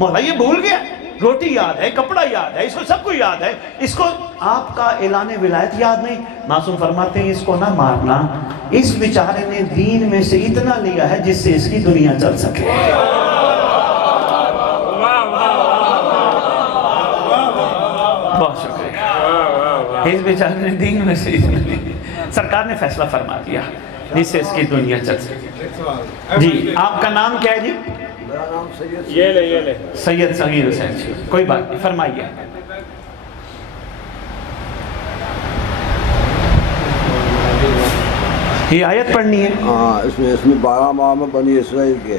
مولا یہ بھول گیا، روٹی یاد ہے، کپڑا یاد ہے، اس کو سب کو یاد ہے، اس کو آپ کا اعلان ولایت یاد نہیں۔ معصوم فرماتے ہیں اس کو نہ مارنا، اس بیچارے نے دین میں سے اتنا لیا ہے جس سے اس کی دنیا چل سکے۔ بہت شکریہ، اس بیچارے نے دین میں سے اتنا لیا، سرکار نے فیصلہ فرما دیا جس سے اس کی دنیا چل سکے۔ جی آپ کا نام کیا ہے؟ جی یہ لے سید صغیر حسین جی، کوئی بات نہیں، فرمائیے۔ یہ آیت پڑھنی ہے؟ ہاں، اس میں 12 امام بنی اسرائیل کے،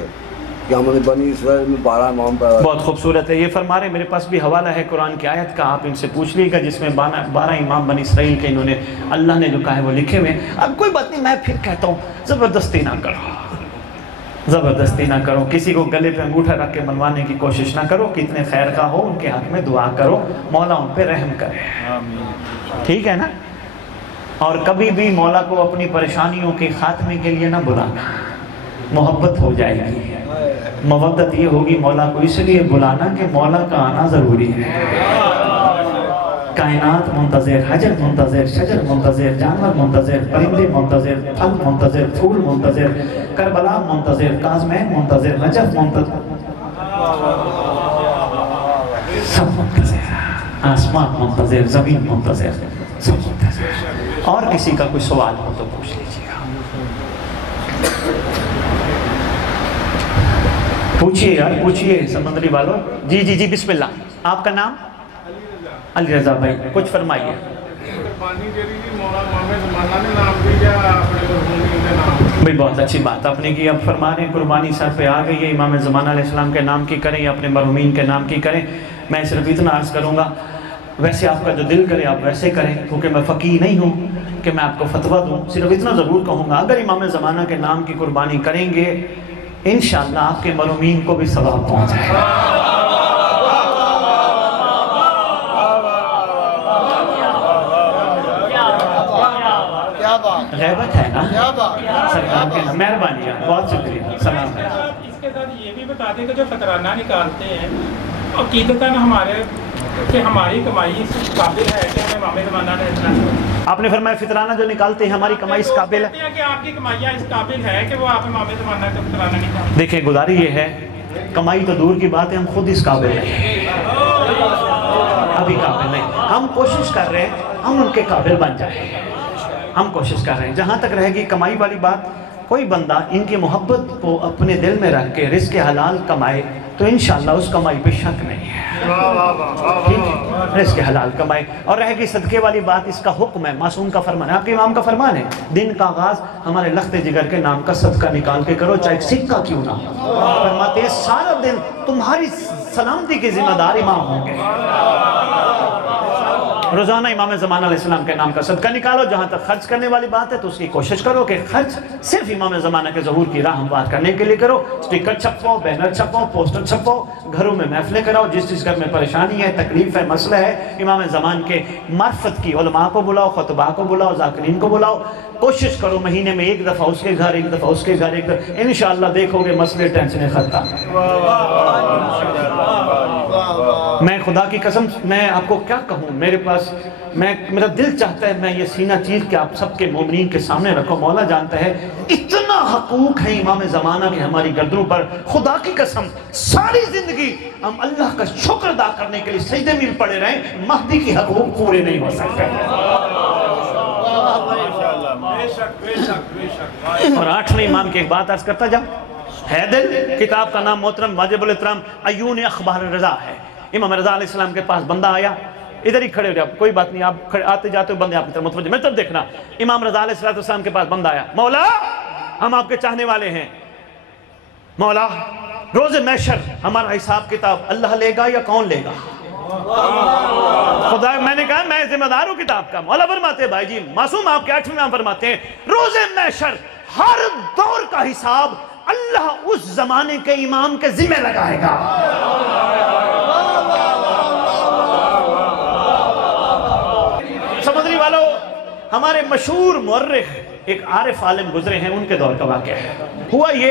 کہ ہم نے بنی اسرائیل میں 12 امام پیدا کیے۔ بہت خوبصورت ہے، یہ فرما رہے ہیں میرے پاس بھی حوالہ ہے قرآن کی آیت کا، آپ ان سے پوچھ لیے گا جس میں 12 امام بنی اسرائیل کے انہوں نے اللہ نے جو کہا ہے وہ لکھے ہوئے ہیں۔ اب کوئی بات نہیں، میں پھر کہتا ہوں زبردستی نہ کرو، زبردستی نہ کرو، کسی کو گلے پہ انگوٹھا رکھ کے منوانے کی کوشش نہ کرو، کتنے خیر کا ہو ان کے حق میں دعا کرو، مولا ان پہ رحم کرے، ٹھیک ہے نا؟ اور کبھی بھی مولا کو اپنی پریشانیوں کے خاتمے کے لیے نہ بلانا، محبت ہو جائے گی، مودت یہ ہوگی مولا کو اس لیے بلانا کہ مولا کا آنا ضروری ہے۔ کائنات منتظر، حجر منتظر، شجر منتظر، جانور منتظر، پرندے منتظر، پھل منتظر، پھول منتظر، کربلا منتظر، کاظمین منتظر، نجف منتظر، سب منتظر، آسمان منتظر، زمین منتظر، سب منتظر۔ اور کسی کا کوئی سوال ہو تو پوچھ لیجیے گا، پوچھئے یار، پوچھئے سمندری والوں۔ جی جی جی بسم اللہ، آپ کا نام؟ علی رضا بھائی، کچھ فرمائیے۔ بھئی بہت اچھی بات آپ نے کی، اب فرما رہے ہیں قربانی سر پہ آ گئی ہے، امام زمانہ علیہ السلام کے نام کی کریں یا اپنے مرحومین کے نام کی کریں۔ میں صرف اتنا عرض کروں گا، ویسے آپ کا جو دل کرے آپ ویسے کریں، کیونکہ میں فقیہ نہیں ہوں کہ میں آپ کو فتویٰ دوں، صرف اتنا ضرور کہوں گا اگر امام زمانہ کے نام کی قربانی کریں گے انشاءاللہ آپ کے مرحومین کو بھی ثواب پہنچ جائے گا۔ غیبت ہے نا سرکار کے نام، مہربانی ہے، بہت شکریہ، سلام ہے۔ اس کے ساتھ یہ بھی بتا دیں کہ جو فطرانہ نکالتے ہیں عقیدتاً ہمارے کہ ہماری کمائی اس قابل ہے کہ ہمیں امام زمانہ نے، آپ نے فرمایا فطرانہ جو نکالتے ہیں ہماری کمائی اس قابل ہے کہ آپ کی کمائیاں اس قابل ہے کہ وہ آپ امام زمانہ کا فطرانہ نکالتے؟ دیکھیں گزاری یہ ہے، کمائی تو دور کی بات ہے، ہم خود اس قابل نہیں، ابھی قابل نہیں، ہم کوشش کر رہے ہیں ہم ان کے قابل بن جائیں، ہم کوشش کر رہے ہیں۔ جہاں تک رہے گی کمائی والی بات، کوئی بندہ ان کی محبت کو اپنے دل میں رکھ کے رزق حلال کمائے تو انشاءاللہ اس کمائی پہ شک نہیں ہے، رزق حلال کمائے۔ اور رہے گی صدقے والی بات، اس کا حکم ہے، معصوم کا فرمان ہے، آپ کے امام کا فرمان ہے، دن کا آغاز ہمارے لخت جگر کے نام کا صدقہ نکال کے کرو، چاہے سکہ کیوں نہ ہو۔ فرماتے ہیں سارا دن تمہاری سلامتی کے ذمہ دار امام ہوں گے، روزانہ امام زمانہ علیہ السلام کے نام کا صدقہ نکالو۔ جہاں تک خرچ کرنے والی بات ہے تو اس کی کوشش کرو کہ خرچ صرف امام زمانہ کے ظہور کی راہ ہموار کرنے کے لیے کرو، سٹیکر چھپواؤ، بینر چھپواؤ، پوسٹر چھپواؤ، گھروں میں محفلیں کراؤ، جس جس گھر میں پریشانی ہے، تکلیف ہے، مسئلہ ہے، امام زمان کے معرفت کی علماء کو بلاؤ، خطباء کو بلاؤ، ذاکرین کو بلاؤ، کوشش کرو مہینے میں ایک دفعہ اس کے گھر، ایک دفعہ اس کے گھر، ایک دفعہ، انشاءاللہ دیکھو گے مسئلے ٹینشنیں ختم۔ میں خدا کی قسم، میں آپ کو کیا کہوں، میرے پاس میرا دل چاہتا ہے میں یہ سینہ چیر کے آپ سب کے مومنین کے سامنے رکھو۔ مولا جانتا ہے اتنا حقوق ہے امام زمانہ کے ہماری گردنوں پر، خدا کی قسم ساری زندگی ہم اللہ کا شکر ادا کرنے کے لیے سجدے میں پڑے رہیں، مہدی کی حقوق پورے نہیں ہو سکتے۔ اور 8ویں امام کی ایک بات عرض کرتا جاؤ، حیدر کتاب کا نام محترم واجب الاحترام عیون اخبار رضا ہے۔ امام رضا علیہ السلام کے پاس بندہ آیا، ادھر ہی کھڑے ہو جاؤ، کوئی بات نہیں، آپ آتے جاتے ہو بندے آپ کی طرف متوجہ، میں تب دیکھنا۔ امام رضا علیہ السلام کے پاس بندہ آیا، مولا ہم آپ کے چاہنے والے ہیں، مولا روز محشر ہمارا حساب کتاب اللہ لے گا یا کون لے گا؟ خدا، میں نے کہا میں ذمہ دار ہوں کتاب کا۔ مولا فرماتے ہیں بھائی جی، معصوم آپ کے 8ویں امام فرماتے ہیں روز محشر ہر دور کا حساب اللہ اس زمانے کے امام کے ذمہ لگائے گا۔ ہمارے مشہور مورخ ایک عارف عالم گزرے ہیں، ان کے دور کا واقعہ ہے۔ ہوا یہ،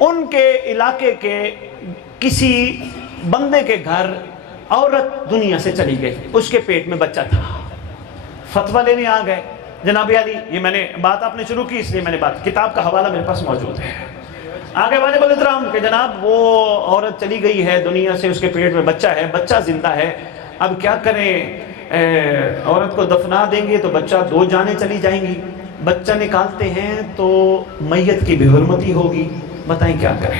ان کے علاقے کے کسی بندے کے گھر عورت دنیا سے چلی گئی، اس کے پیٹ میں بچہ تھا۔ فتویٰ لینے آ گئے، جناب علی، یہ میں نے بات آپ نے شروع کی اس لیے میں نے بات، کتاب کا حوالہ میرے پاس موجود ہے۔ آگے واجب الاحترام کہ جناب وہ عورت چلی گئی ہے دنیا سے، اس کے پیٹ میں بچہ ہے، بچہ زندہ ہے، اب کیا کریں؟ عورت کو دفنا دیں گے تو بچہ 2 جانیں چلی جائیں گی، بچہ نکالتے ہیں تو میت کی بے حرمتی ہوگی، بتائیں کیا کریں؟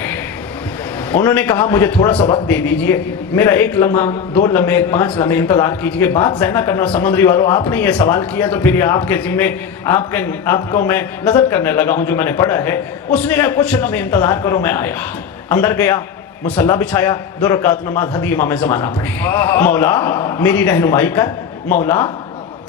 انہوں نے کہا مجھے تھوڑا سا وقت دے دیجئے، میرا 1 لمحہ 2 لمحے 5 لمحے انتظار کیجئے، بات ذہن نہ کرنا سمندری والوں، آپ نے یہ سوال کیا تو پھر یہ آپ کے ذمے، آپ کو میں نظر کرنے لگا ہوں جو میں نے پڑھا ہے۔ اس نے کہا کچھ لمحے انتظار کرو، میں آیا، اندر گیا، مصلی بچھایا، 2 رکعت نماز ہدی امام زمانہ پڑھی، مولا میری رہنمائی کر، مولا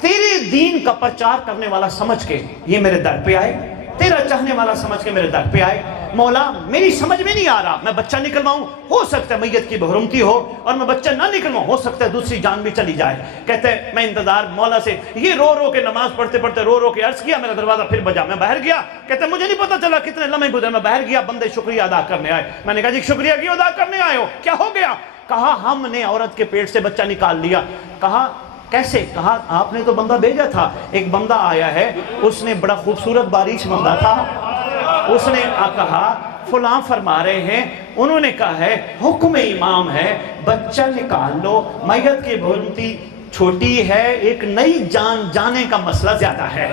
تیرے دین کا پرچار کرنے والا سمجھ کے یہ میرے در پہ آئے، تیرا چاہنے والا سمجھ کے میرے در پہ آئے، مولا میری سمجھ میں نہیں آ رہا، میں بچہ نکلواؤں، ہو سکتا ہے میت کی بحرمتی ہو، اور میں بچہ نہ نکلواؤں، ہو سکتا ہے دوسری جان بھی چلی جائے۔ کہتے ہیں میں انتظار مولا سے یہ رو رو کے نماز پڑھتے پڑھتے رو رو کے عرض کیا، میرا دروازہ پھر بجا، میں باہر گیا، کہتے ہیں مجھے نہیں پتا چلا کتنے لمحے گزرے، میں باہر گیا، بندے شکریہ ادا کرنے آئے، میں نے کہا جی شکریہ کیوں ادا کرنے آئے ہو، کیا ہو گیا؟ کہا ہم نے عورت کے پیٹ سے بچہ نکال لیا۔ کہا کیسے؟ کہا آپ نے تو بندہ بھیجا تھا، ایک بندہ آیا ہے، اس نے بڑا خوبصورت باریک بندہ تھا، اس نے کہا فلاں فرما رہے ہیں، انہوں نے کہا ہے حکم امام ہے، بچہ نکال لو، میت کی بھولتی چھوٹی ہے، ایک نئی جان جانے کا مسئلہ زیادہ ہے۔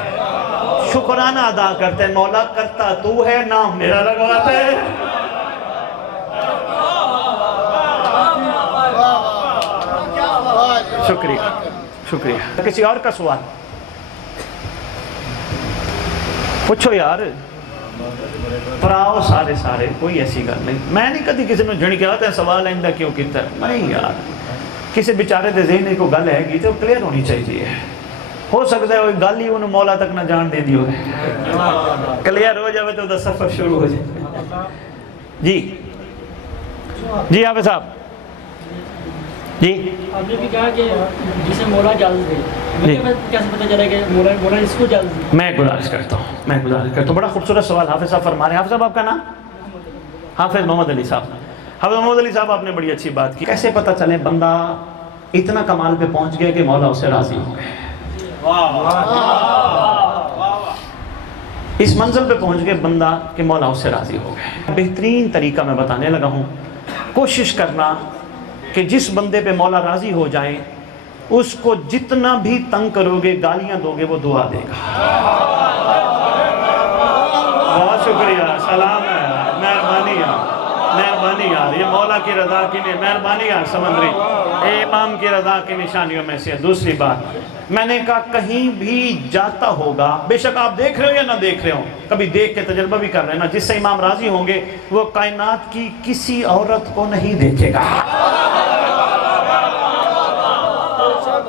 شکرانہ ادا کرتے ہیں، مولا کرتا تو ہے، نام میرا لگواتے ہے۔ شکریہ شکریہ۔ کسی اور کا سوال پوچھو یار، پراؤ سارے کوئی ایسی گل نہیں، میں نہیں کدی کسی نے جھڑ کے آتا ہے سوال آئندہ کیوں کیتا ہے، نہیں یار، کسی بیچارے دے ذہن کو گل ہے گی تو کلیئر ہونی چاہیے، ہو سکتا ہے وہ گل ہی انہوں مولا تک نہ جان دے دی ہوگی، کلیئر ہو جائے تو سفر شروع ہو جائے۔ جی حافظ صاحب، جی آپ نے بھی کہا کہ جسے مولا اجازت دے، مجھے کیسے پتہ چلا کہ مولا اس کو اجازت دے؟ میں گزارش کرتا ہوں، بڑا خوبصورت سوال حافظ صاحب فرما رہے ہیں۔ حافظ صاحب آپ کا نام؟ حافظ محمد علی صاحب۔ حافظ محمد علی صاحب آپ نے بڑی اچھی بات کی، کیسے پتہ چلے بندہ اتنا کمال پہ پہنچ گیا کہ مولا اسے راضی ہو گئے، اس منزل پہ پہنچ گئے بندہ کہ مولا اسے راضی ہو گئے؟ بہترین طریقہ میں بتانے لگا ہوں، کوشش کرنا کہ جس بندے پہ مولا راضی ہو جائیں اس کو جتنا بھی تنگ کرو گے، گالیاں دو گے، وہ دعا دے گا۔ بہت شکریہ، سلام ہے، مہربانی یار، یہ مولا کی رضا کی مہربانی یار سمندری، امام کی رضا کی نشانیوں میں سے۔ دوسری بات میں نے کہا کہیں بھی جاتا ہوگا، بے شک آپ دیکھ رہے ہو یا نہ دیکھ رہے ہو، کبھی دیکھ کے تجربہ بھی کر رہے ہیں نا، جس سے امام راضی ہوں گے وہ کائنات کی کسی عورت کو نہیں دیکھے گا،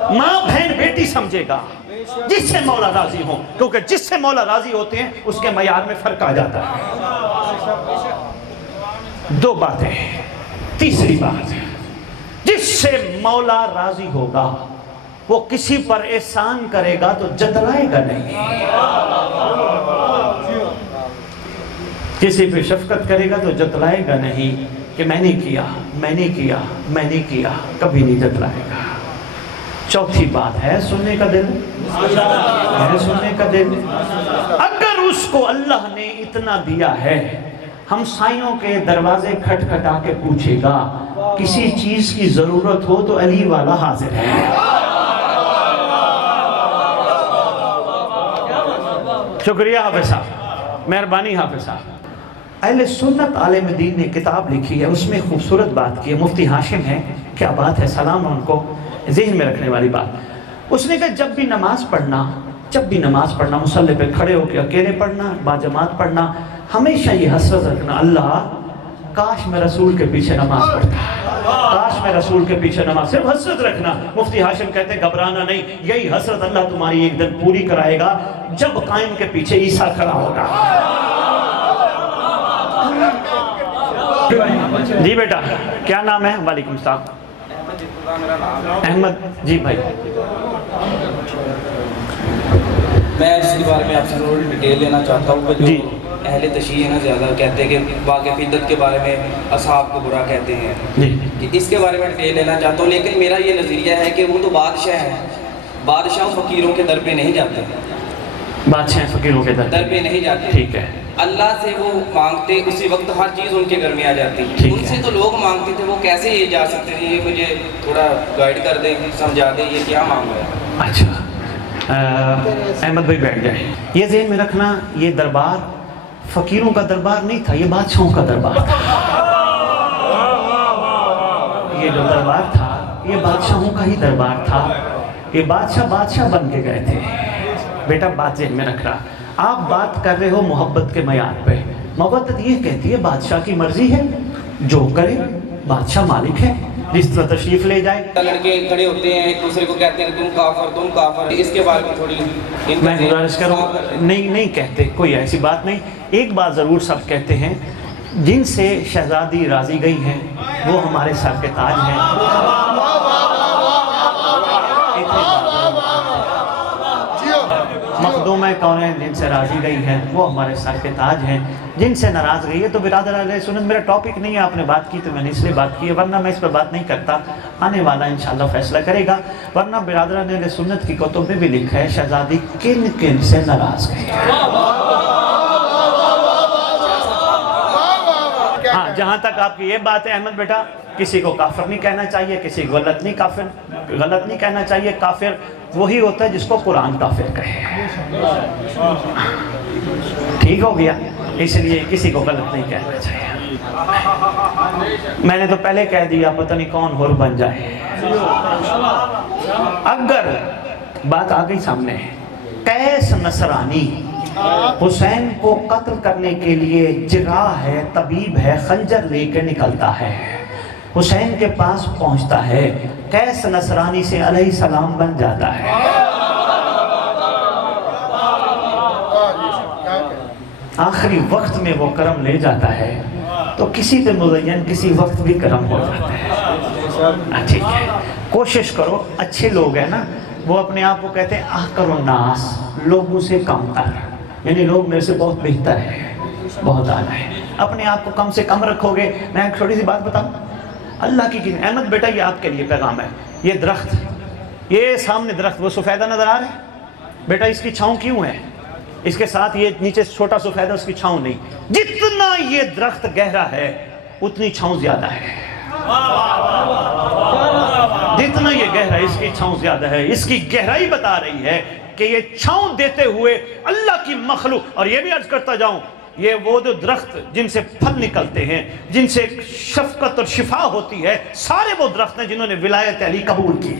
ماں بہن بیٹی سمجھے گا، جس سے مولا راضی ہوں، کیونکہ جس سے مولا راضی ہوتے ہیں اس کے معیار میں فرق آ جاتا ہے۔ 2 باتیں، تیسری بات، جس سے مولا راضی ہوگا وہ کسی پر احسان کرے گا تو جتلائے گا نہیں، کسی پہ شفقت کرے گا تو جتلائے گا نہیں کہ میں نے کیا، کبھی نہیں جتلائے گا۔ چوتھی بات ہے سننے کا دل، اگر اس کو اللہ نے اتنا دیا ہے، ہمسایوں کے دروازے کھٹکھٹا کے پوچھے گا، کسی چیز کی ضرورت ہو تو علی والا حاضر ہے۔ شکریہ حافظ صاحب، مہربانی حافظ صاحب۔ اہل سنت عالم دین نے کتاب لکھی ہے، اس میں خوبصورت بات کی ہے، مفتی ہاشم ہے، کیا بات ہے، سلام ان کو، ذہن میں رکھنے والی بات۔ اس نے کہا جب بھی نماز پڑھنا مصلی پہ کھڑے ہو کے اکیلے پڑھنا، باجماعت پڑھنا، ہمیشہ یہ حسرت رکھنا، اللہ کاش میں رسول کے پیچھے نماز پڑھتا، صرف حسرت رکھنا۔ مفتی ہاشم کہتے ہیں گھبرانا نہیں، یہی حسرت اللہ تمہاری ایک دن پوری کرائے گا جب قائم کے پیچھے عیسیٰ کھڑا ہوگا۔ جی بیٹا کیا نام ہے؟ وعلیکم السلام۔ احمد جی بھائی، میں اس کے بارے میں آپ سے تھوڑی ڈیٹیل لینا چاہتا ہوں کہ جی جو اہل تشیع ہے نا زیادہ کہتے ہیں کہ واقع فدت کے بارے میں اصحاب کو برا کہتے ہیں جی کہ اس کے بارے میں ڈیٹیل لینا چاہتا ہوں، لیکن میرا یہ نظریہ ہے کہ وہ تو بادشاہ ہیں، بادشاہ فقیروں کے در پہ نہیں جاتے، بادشاہ فقیروں کے در پہ نہیں جاتے، ٹھیک ہے، اللہ سے وہ مانگتے، اسی وقت ہر چیز ان کے گھر میں آ جاتی، ان سے تو لوگ مانگتے تھے، وہ کیسے یہ جا سکتے تھے؟ یہ مجھے تھوڑا گائیڈ کر دیں، سمجھا دیں یہ کیا معاملہ ہے۔ اچھا احمد بھائی بیٹھ جائیں۔ یہ ذہن میں رکھنا، یہ دربار فقیروں کا دربار نہیں تھا، یہ بادشاہوں کا دربار تھا۔ یہ جو دربار تھا یہ بادشاہوں کا ہی دربار تھا، یہ بادشاہ بن کے گئے تھے۔ بیٹا بات ذہن میں رکھ رہا، آپ بات کر رہے ہو محبت کے معیار پہ، محبت یہ کہتی ہے بادشاہ کی مرضی ہے، جو کرے بادشاہ مالک ہے، جس طرح تشریف لے جائے۔ لڑکے کھڑے ہوتے ہیں ایک دوسرے کو کہتے ہیں تم کافر، اس کے بارے میں تھوڑی میں گزارش کروں، نہیں کہتے، کوئی ایسی بات نہیں۔ ایک بات ضرور سب کہتے ہیں، جن سے شہزادی راضی گئی ہیں وہ ہمارے سر کے تاج ہیں۔ مخدومہ کونین جن سے راضی گئی ہے وہ ہمارے سر کے تاج ہیں، جن سے ناراض گئی ہے تو برادر اہل سنت میرا ٹاپک نہیں ہے، آپ نے بات کی تو میں نے اس لیے بات کی ہے، ورنہ میں اس پر بات نہیں کرتا، آنے والا انشاءاللہ فیصلہ کرے گا۔ ورنہ برادر اہل سنت کی کتب میں بھی لکھا ہے شہزادی کن سے ناراض گئی ہے۔ ہاں جہاں تک آپ کی یہ بات ہے احمد بیٹا، کسی کو کافر نہیں کہنا چاہیے، کسی کو غلط نہیں کہنا چاہیے۔ کافر وہی ہوتا ہے جس کو قرآن کافر کہے، ٹھیک ہو گیا؟ اس لیے کسی کو غلط نہیں کہنا چاہیے۔ میں نے تو پہلے کہہ دیا پتہ نہیں کون ہور بن جائے۔ اگر بات آ گئی سامنے، قیس نصرانی حسین کو قتل کرنے کے لیے جراح ہے، طبیب ہے، خنجر لے کے نکلتا ہے، حسین کے پاس پہنچتا ہے، قیس نصرانی سے علیہ السلام بن جاتا ہے۔ آخری وقت میں وہ کرم لے جاتا ہے تو کسی پہ مزین کسی وقت بھی کرم ہو جاتا ہے۔ ٹھیک ہے، کوشش کرو، اچھے لوگ ہیں نا وہ اپنے آپ کو کہتے ہیں احقر الناس، لوگوں سے کم تر، یعنی لوگ میرے سے بہت بہتر ہے، بہت اعلیٰ ہے، اپنے آپ کو کم سے کم رکھو گے۔ میں ایک چھوٹی سی بات بتاؤں، اللہ کی احمد بیٹا یہ آپ کے لیے پیغام ہے، یہ درخت، یہ سامنے درخت وہ سفیدہ نظر آ رہا ہے بیٹا، اس کی چھاؤں کیوں ہے؟ اس کے ساتھ یہ نیچے چھوٹا سفیدہ، اس کی چھاؤں نہیں، جتنا یہ درخت گہرا ہے اتنی چھاؤں زیادہ ہے، جتنا یہ گہرا ہے اس کی چھاؤں زیادہ ہے۔ اس کی گہرائی بتا رہی ہے کہ یہ چھاؤں دیتے ہوئے اللہ کی مخلوق، اور یہ بھی عرض کرتا جاؤں یہ وہ جو درخت جن سے پھل نکلتے ہیں، جن سے شفقت اور شفا ہوتی ہے، سارے وہ درخت ہیں جنہوں نے ولایت علی قبول کی۔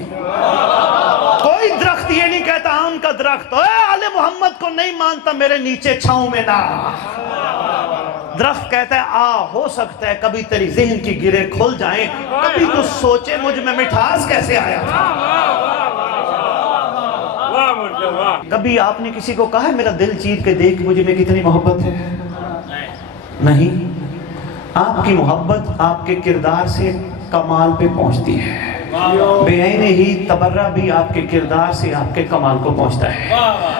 کوئی درخت یہ نہیں کہتا آم کا درخت اے آل محمد کو نہیں مانتا میرے نیچے چھاؤں میں نہ، درخت کہتا ہے ہو سکتا ہے کبھی تیری ذہن کی گرے کھل جائیں، کبھی تو سوچے مجھ میں مٹھاس کیسے آیا تھا۔ کبھی آپ نے کسی کو کہا ہے میرا دل چیر کے دیکھ مجھے میں کتنی محبت ہے؟ نہیں، آپ کی محبت آپ کے کردار سے کمال پہ پہنچتی ہے، بے عین ہی تبرہ بھی آپ کے کردار سے آپ کے کمال کو پہنچتا ہے۔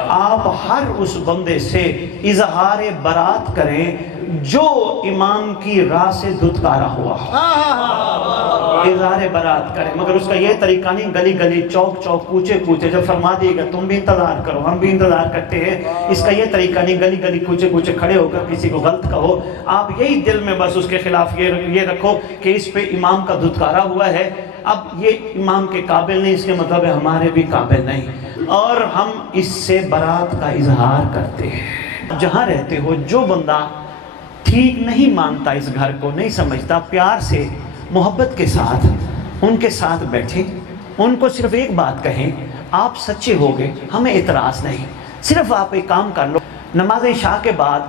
آپ ہر اس بندے سے اظہار برات کریں جو امام کی راہ سے دھتکارا ہوا، اظہار برات کریں، مگر اس کا یہ طریقہ نہیں گلی گلی چوک چوک کوچے کوچے، جب فرما دیے گا تم بھی انتظار کرو ہم بھی انتظار کرتے ہیں، اس کا یہ طریقہ نہیں گلی گلی کوچے کوچے کھڑے ہو کر کسی کو غلط کہو۔ آپ یہی دل میں بس اس کے خلاف یہ رکھو کہ اس پہ امام کا دھتکارا ہوا ہے، اب یہ امام کے قابل نہیں، اس کے مطلب ہے ہمارے بھی قابل نہیں، اور ہم اس سے برات کا اظہار کرتے ہیں۔ جہاں رہتے ہو جو بندہ ٹھیک نہیں مانتا اس گھر کو نہیں سمجھتا، پیار سے محبت کے ساتھ ان کے ساتھ بیٹھے، ان کو صرف ایک بات کہیں آپ سچے ہوگے ہمیں اعتراض نہیں، صرف آپ ایک کام کر لو، نماز عشاء کے بعد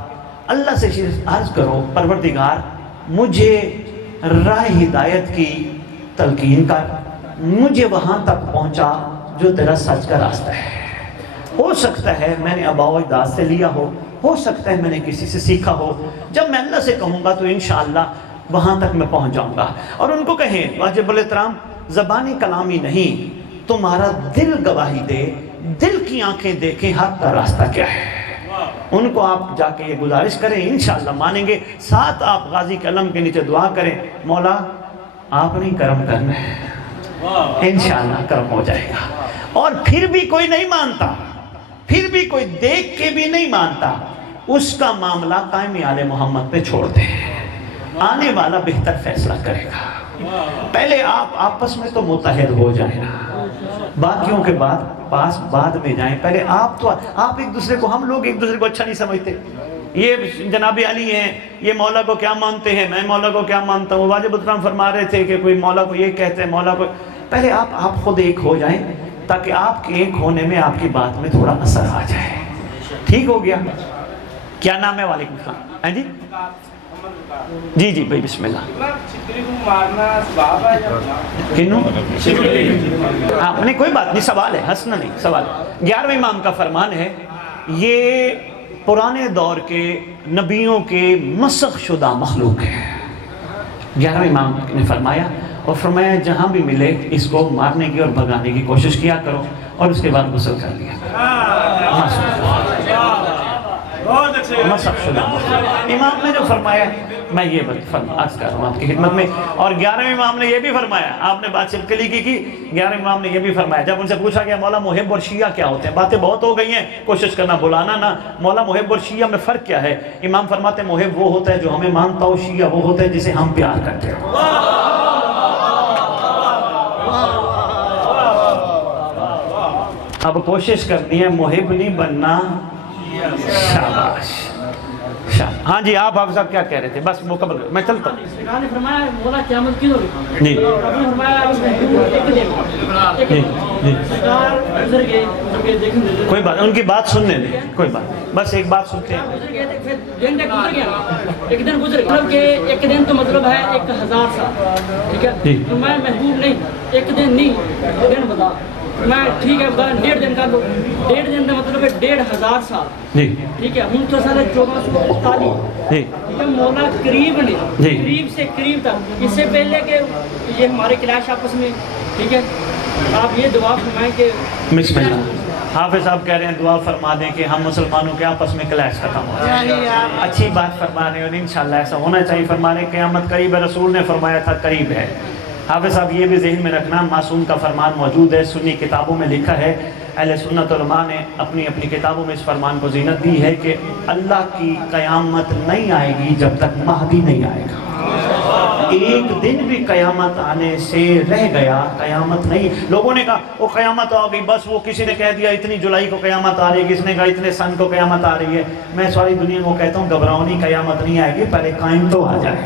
اللہ سے عرض کرو پروردگار مجھے راہ ہدایت کی تلقین کر، مجھے وہاں تک پہنچا جو تیرا سچ کا راستہ ہے۔ ہو سکتا ہے میں نے آباء و اجداد سے لیا ہو سکتا ہے میں نے کسی سے سیکھا ہو، جب میں اللہ سے کہوں گا تو انشاءاللہ وہاں تک میں پہنچ جاؤں گا۔ اور ان کو کہیں واجب الاحترام زبانی کلامی نہیں، تمہارا دل گواہی دے دل کی آنکھیں دیکھیں حق کا راستہ کیا ہے. ان کو آپ جا کے یہ گزارش کریں، انشاءاللہ مانیں گے. ساتھ آپ غازی کے علم کے نیچے دعا کریں، مولا آپ نے کرم کرنا ہے، انشاءاللہ کرم ہو جائے گا. اور پھر بھی کوئی نہیں مانتا، پھر بھی کوئی دیکھ کے بھی نہیں مانتا، اس کا معاملہ قائم آل محمد پہ چھوڑ دیں، آنے والا بہتر فیصلہ کرے گا. پہلے آپ آپس میں تو متحد ہو جائیں نا، باقیوں کے پاس بعد میں جائیں. پہلے آپ ایک دوسرے کو، ہم لوگ ایک دوسرے کو اچھا نہیں سمجھتے. یہ جناب علی ہیں، یہ مولا کو کیا مانتے ہیں، میں مولا کو کیا مانتا ہوں. واجب الکرام فرما رہے تھے کہ کوئی مولا کو یہ کہتے ہیں، مولا کو. پہلے آپ خود ایک ہو جائیں تاکہ آپ کے ایک ہونے میں آپ کی بات میں تھوڑا اثر آ جائے. ٹھیک ہو گیا؟ کیا نام ہے؟ وعلیکم السلام. جی جی جی بھائی بسم اللہ. کنوں؟ ہاں نہیں کوئی بات نہیں، سوال ہے، ہنسنا نہیں، سوال ہے. 11ویں امام کا فرمان ہے، یہ پرانے دور کے نبیوں کے مسخ شدہ مخلوق ہے. 11ویں امام نے فرمایا، اور فرمایا جہاں بھی ملے اس کو مارنے کی اور بھگانے کی کوشش کیا کرو، اور اس کے بعد غسل کر لیا. مسخ شدہ امام نے جو فرمایا، میں یہ عرض کر رہا ہوں آپ کی خدمت میں. اور 11ویں امام نے یہ بھی فرمایا، آپ نے بات چپکلی کی 11ویں امام نے یہ بھی فرمایا. جب ان سے پوچھا گیا مولا محب اور شیعہ کیا ہوتے ہیں، باتیں بہت ہو گئی ہیں، کوشش کرنا بلانا نہ. مولا محب اور شیعہ میں فرق کیا ہے؟ امام فرماتے ہیں محب وہ ہوتا ہے جو ہمیں مانتا ہو، شیعہ وہ ہوتا ہے جسے ہم پیار کرتے ہیں. اب کوشش کرنی ہے محب نہیں بننا. شاباش. ہاں جی آپ صاحب کیا کہہ رہے تھے؟ بس مکمل میں چلتا ہوں. سرکار نے فرمایا مولا قیامت کیوں ہوگی؟ جی آپ نے فرمایا ایک دن سرکار گزر گئے دیکھیں. کوئی بات، ان کی بات سننے دیں، کوئی بات، بس ایک بات سنتے ہیں. گزر گئے تھے، پھر دن تک گزر گیا، ایک دن گزر گیا. مطلب کہ ایک دن تو مطلب ہے 1000 سال. ٹھیک ہے، تو میں محبوب نہیں، ایک دن نہیں، دن بتا. میں ٹھیک ہے بتا 1.5 دن کا لو، 1.5 دن کا مطلب ہے 1500 سال. جی ٹھیک ہے، ہم تو سال 1448. جی ٹھیک ہے، مولا قریب نے، جی. قریب سے قریب تک، اس سے پہلے کہ یہ ہمارے کلاش آپس میں. ٹھیک ہے، آپ یہ دعا فرمائیں کہ بسم اللہ. حافظ صاحب کہہ رہے ہیں دعا فرما دیں کہ ہم مسلمانوں کے آپس میں کلیش ختم ہو جائے. اچھی بات فرما رہے ہیں، اور انشاءاللہ ایسا ہونا چاہیے. فرما رہے ہیں قیامت قریب ہے، رسول نے فرمایا تھا قریب ہے. حافظ صاحب یہ بھی ذہن میں رکھنا، معصوم کا فرمان موجود ہے، سنی کتابوں میں لکھا ہے. اہل سنت علماء نے اپنی کتابوں میں اس فرمان کو زینت دی ہے کہ اللہ کی قیامت نہیں آئے گی جب تک مہدی نہیں آئے گا. ایک دن بھی قیامت آنے سے رہ گیا، قیامت نہیں. لوگوں نے کہا وہ قیامت آ گئی، بس وہ کسی نے کہہ دیا اتنی جولائی کو قیامت آ رہی ہے، کسی نے کہا اتنے سن کو قیامت آ رہی ہے. میں ساری دنیا کو کہتا ہوں گھبراؤ نہیں، قیامت نہیں آئے گی، پہلے قائم تو آ جائے.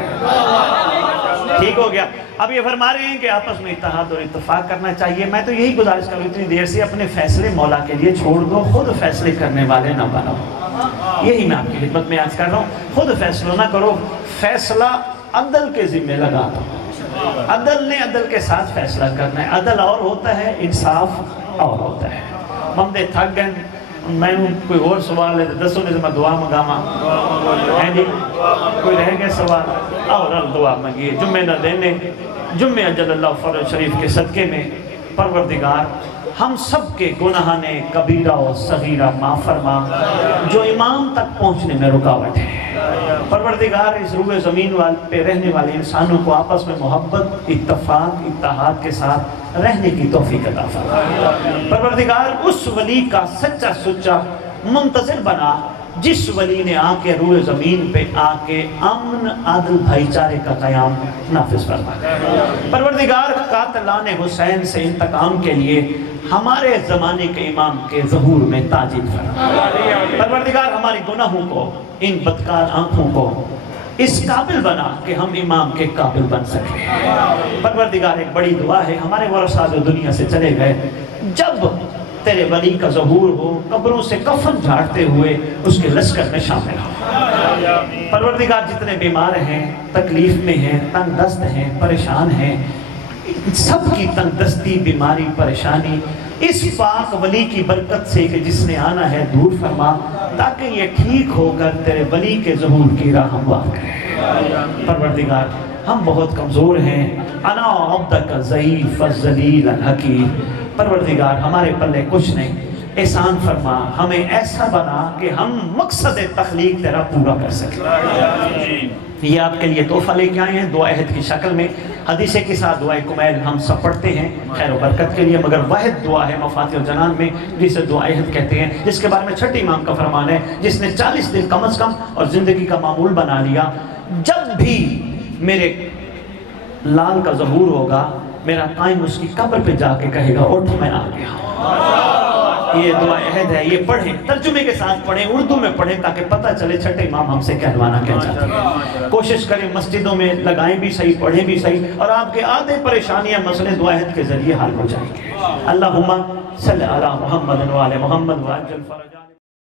ٹھیک ہو گیا. اب یہ فرما رہے ہیں کہ آپس میں اتحاد اور اتفاق کرنا چاہیے. میں تو یہی گزارش کروں اتنی دیر سے اپنے فیصلے مولا کے لیے چھوڑ دو، خود فیصلے کرنے والے نہ بنو. یہی میں آپ کی خدمت میں عرض کر رہا ہوں. خود فیصلہ نہ کرو، فیصلہ عدل کے ذمہ لگا دو. عدل نے عدل کے ساتھ فیصلہ کرنا ہے. عدل اور ہوتا ہے، انصاف اور ہوتا ہے. بندے تھک گئے، میں کوئی اور سوال ہے دسو نے میں دعا منگاواں ہیں جی. کوئی رہ گئے سوال اور دعا منگیے. جمعے نہ دینے، جمعہ اجل اللہ فرج شریف کے صدقے میں پروردگار ہم سب کے گناہان کبیرہ و صغیرہ معاف فرما جو امام تک پہنچنے میں رکاوٹ ہے. پروردگار اس روح زمین پہ رہنے والے انسانوں کو آپس میں محبت، اتفاق، اتحاد کے ساتھ رہنے کی توفیق عطا فرما. پروردگار اس ولی کا سچا سچا منتظر بنا جس ولی نے آ کے روح زمین پہ آ کے امن، عدل، بھائی چارے کا قیام نافذ فرما. پروردگار قاتلان حسین سے انتقام کے لیے ہمارے زمانے کے امام کے ظہور میں تاجیل فرما. پروردگار ہمارے گناہوں کو، ان بدکار آنکھوں کو اس قابل بنا کہ ہم امام کے قابل بن سکیں. پروردگار ایک بڑی دعا ہے، ہمارے ورثہ جو دنیا سے چلے گئے، جب تیرے ولی کا ظہور ہو قبروں سے کفن جھاڑتے ہوئے اس کے لشکر میں شامل ہو. پروردگار جتنے بیمار ہیں، تکلیف میں ہیں، تنگ دست ہیں، پریشان ہیں، سب کی تنگ دستی، بیماری، پریشانی اس پاک ولی کی برکت سے کہ جس نے آنا ہے دور فرما، تاکہ یہ ٹھیک ہو کر تیرے ولی کے ظہور کی راہ ہموار کرے. پروردگار ہم بہت کمزور ہیں. انا عبدک ضعیف الذلیل الحقیر. پروردگار ہمارے پلے کچھ نہیں. احسان فرما ہمیں ایسا بنا کہ ہم مقصد تخلیق تیرا پورا کر سکیں۔ یہ آپ کے لیے تحفہ لے کے آئے ہیں دعا عہد کی شکل میں، حدیث کے ساتھ دعائے کمیل ہم سب پڑھتے ہیں خیر و برکت کے لیے، مگر واحد دعا ہے مفاتیح الجنان میں جسے دعا عہد کہتے ہیں، جس کے بارے میں چھٹے امام کا فرمان ہے، جس نے 40 دن کم از کم اور زندگی کا معمول بنا لیا، جب بھی میرے لال کا ظہور ہوگا میرا قائم اس کی قبر پہ جا کے کہے گا اٹھ میں آ گیا۔ یہ دعا عہد ہے، یہ پڑھیں، ترجمے کے ساتھ پڑھیں، اردو میں پڑھیں تاکہ پتہ چلے چھٹے امام ہم سے کہلوانا کیا چاہتے ہیں۔ کوشش کریں مسجدوں میں لگائیں بھی صحیح، پڑھیں بھی صحیح، اور آپ کے آدھے پریشانیاں مسئلے دعا عہد کے ذریعے حل ہو جائیں گے۔ اللہم صلی علی محمد و آل محمد وعجل فرجہ۔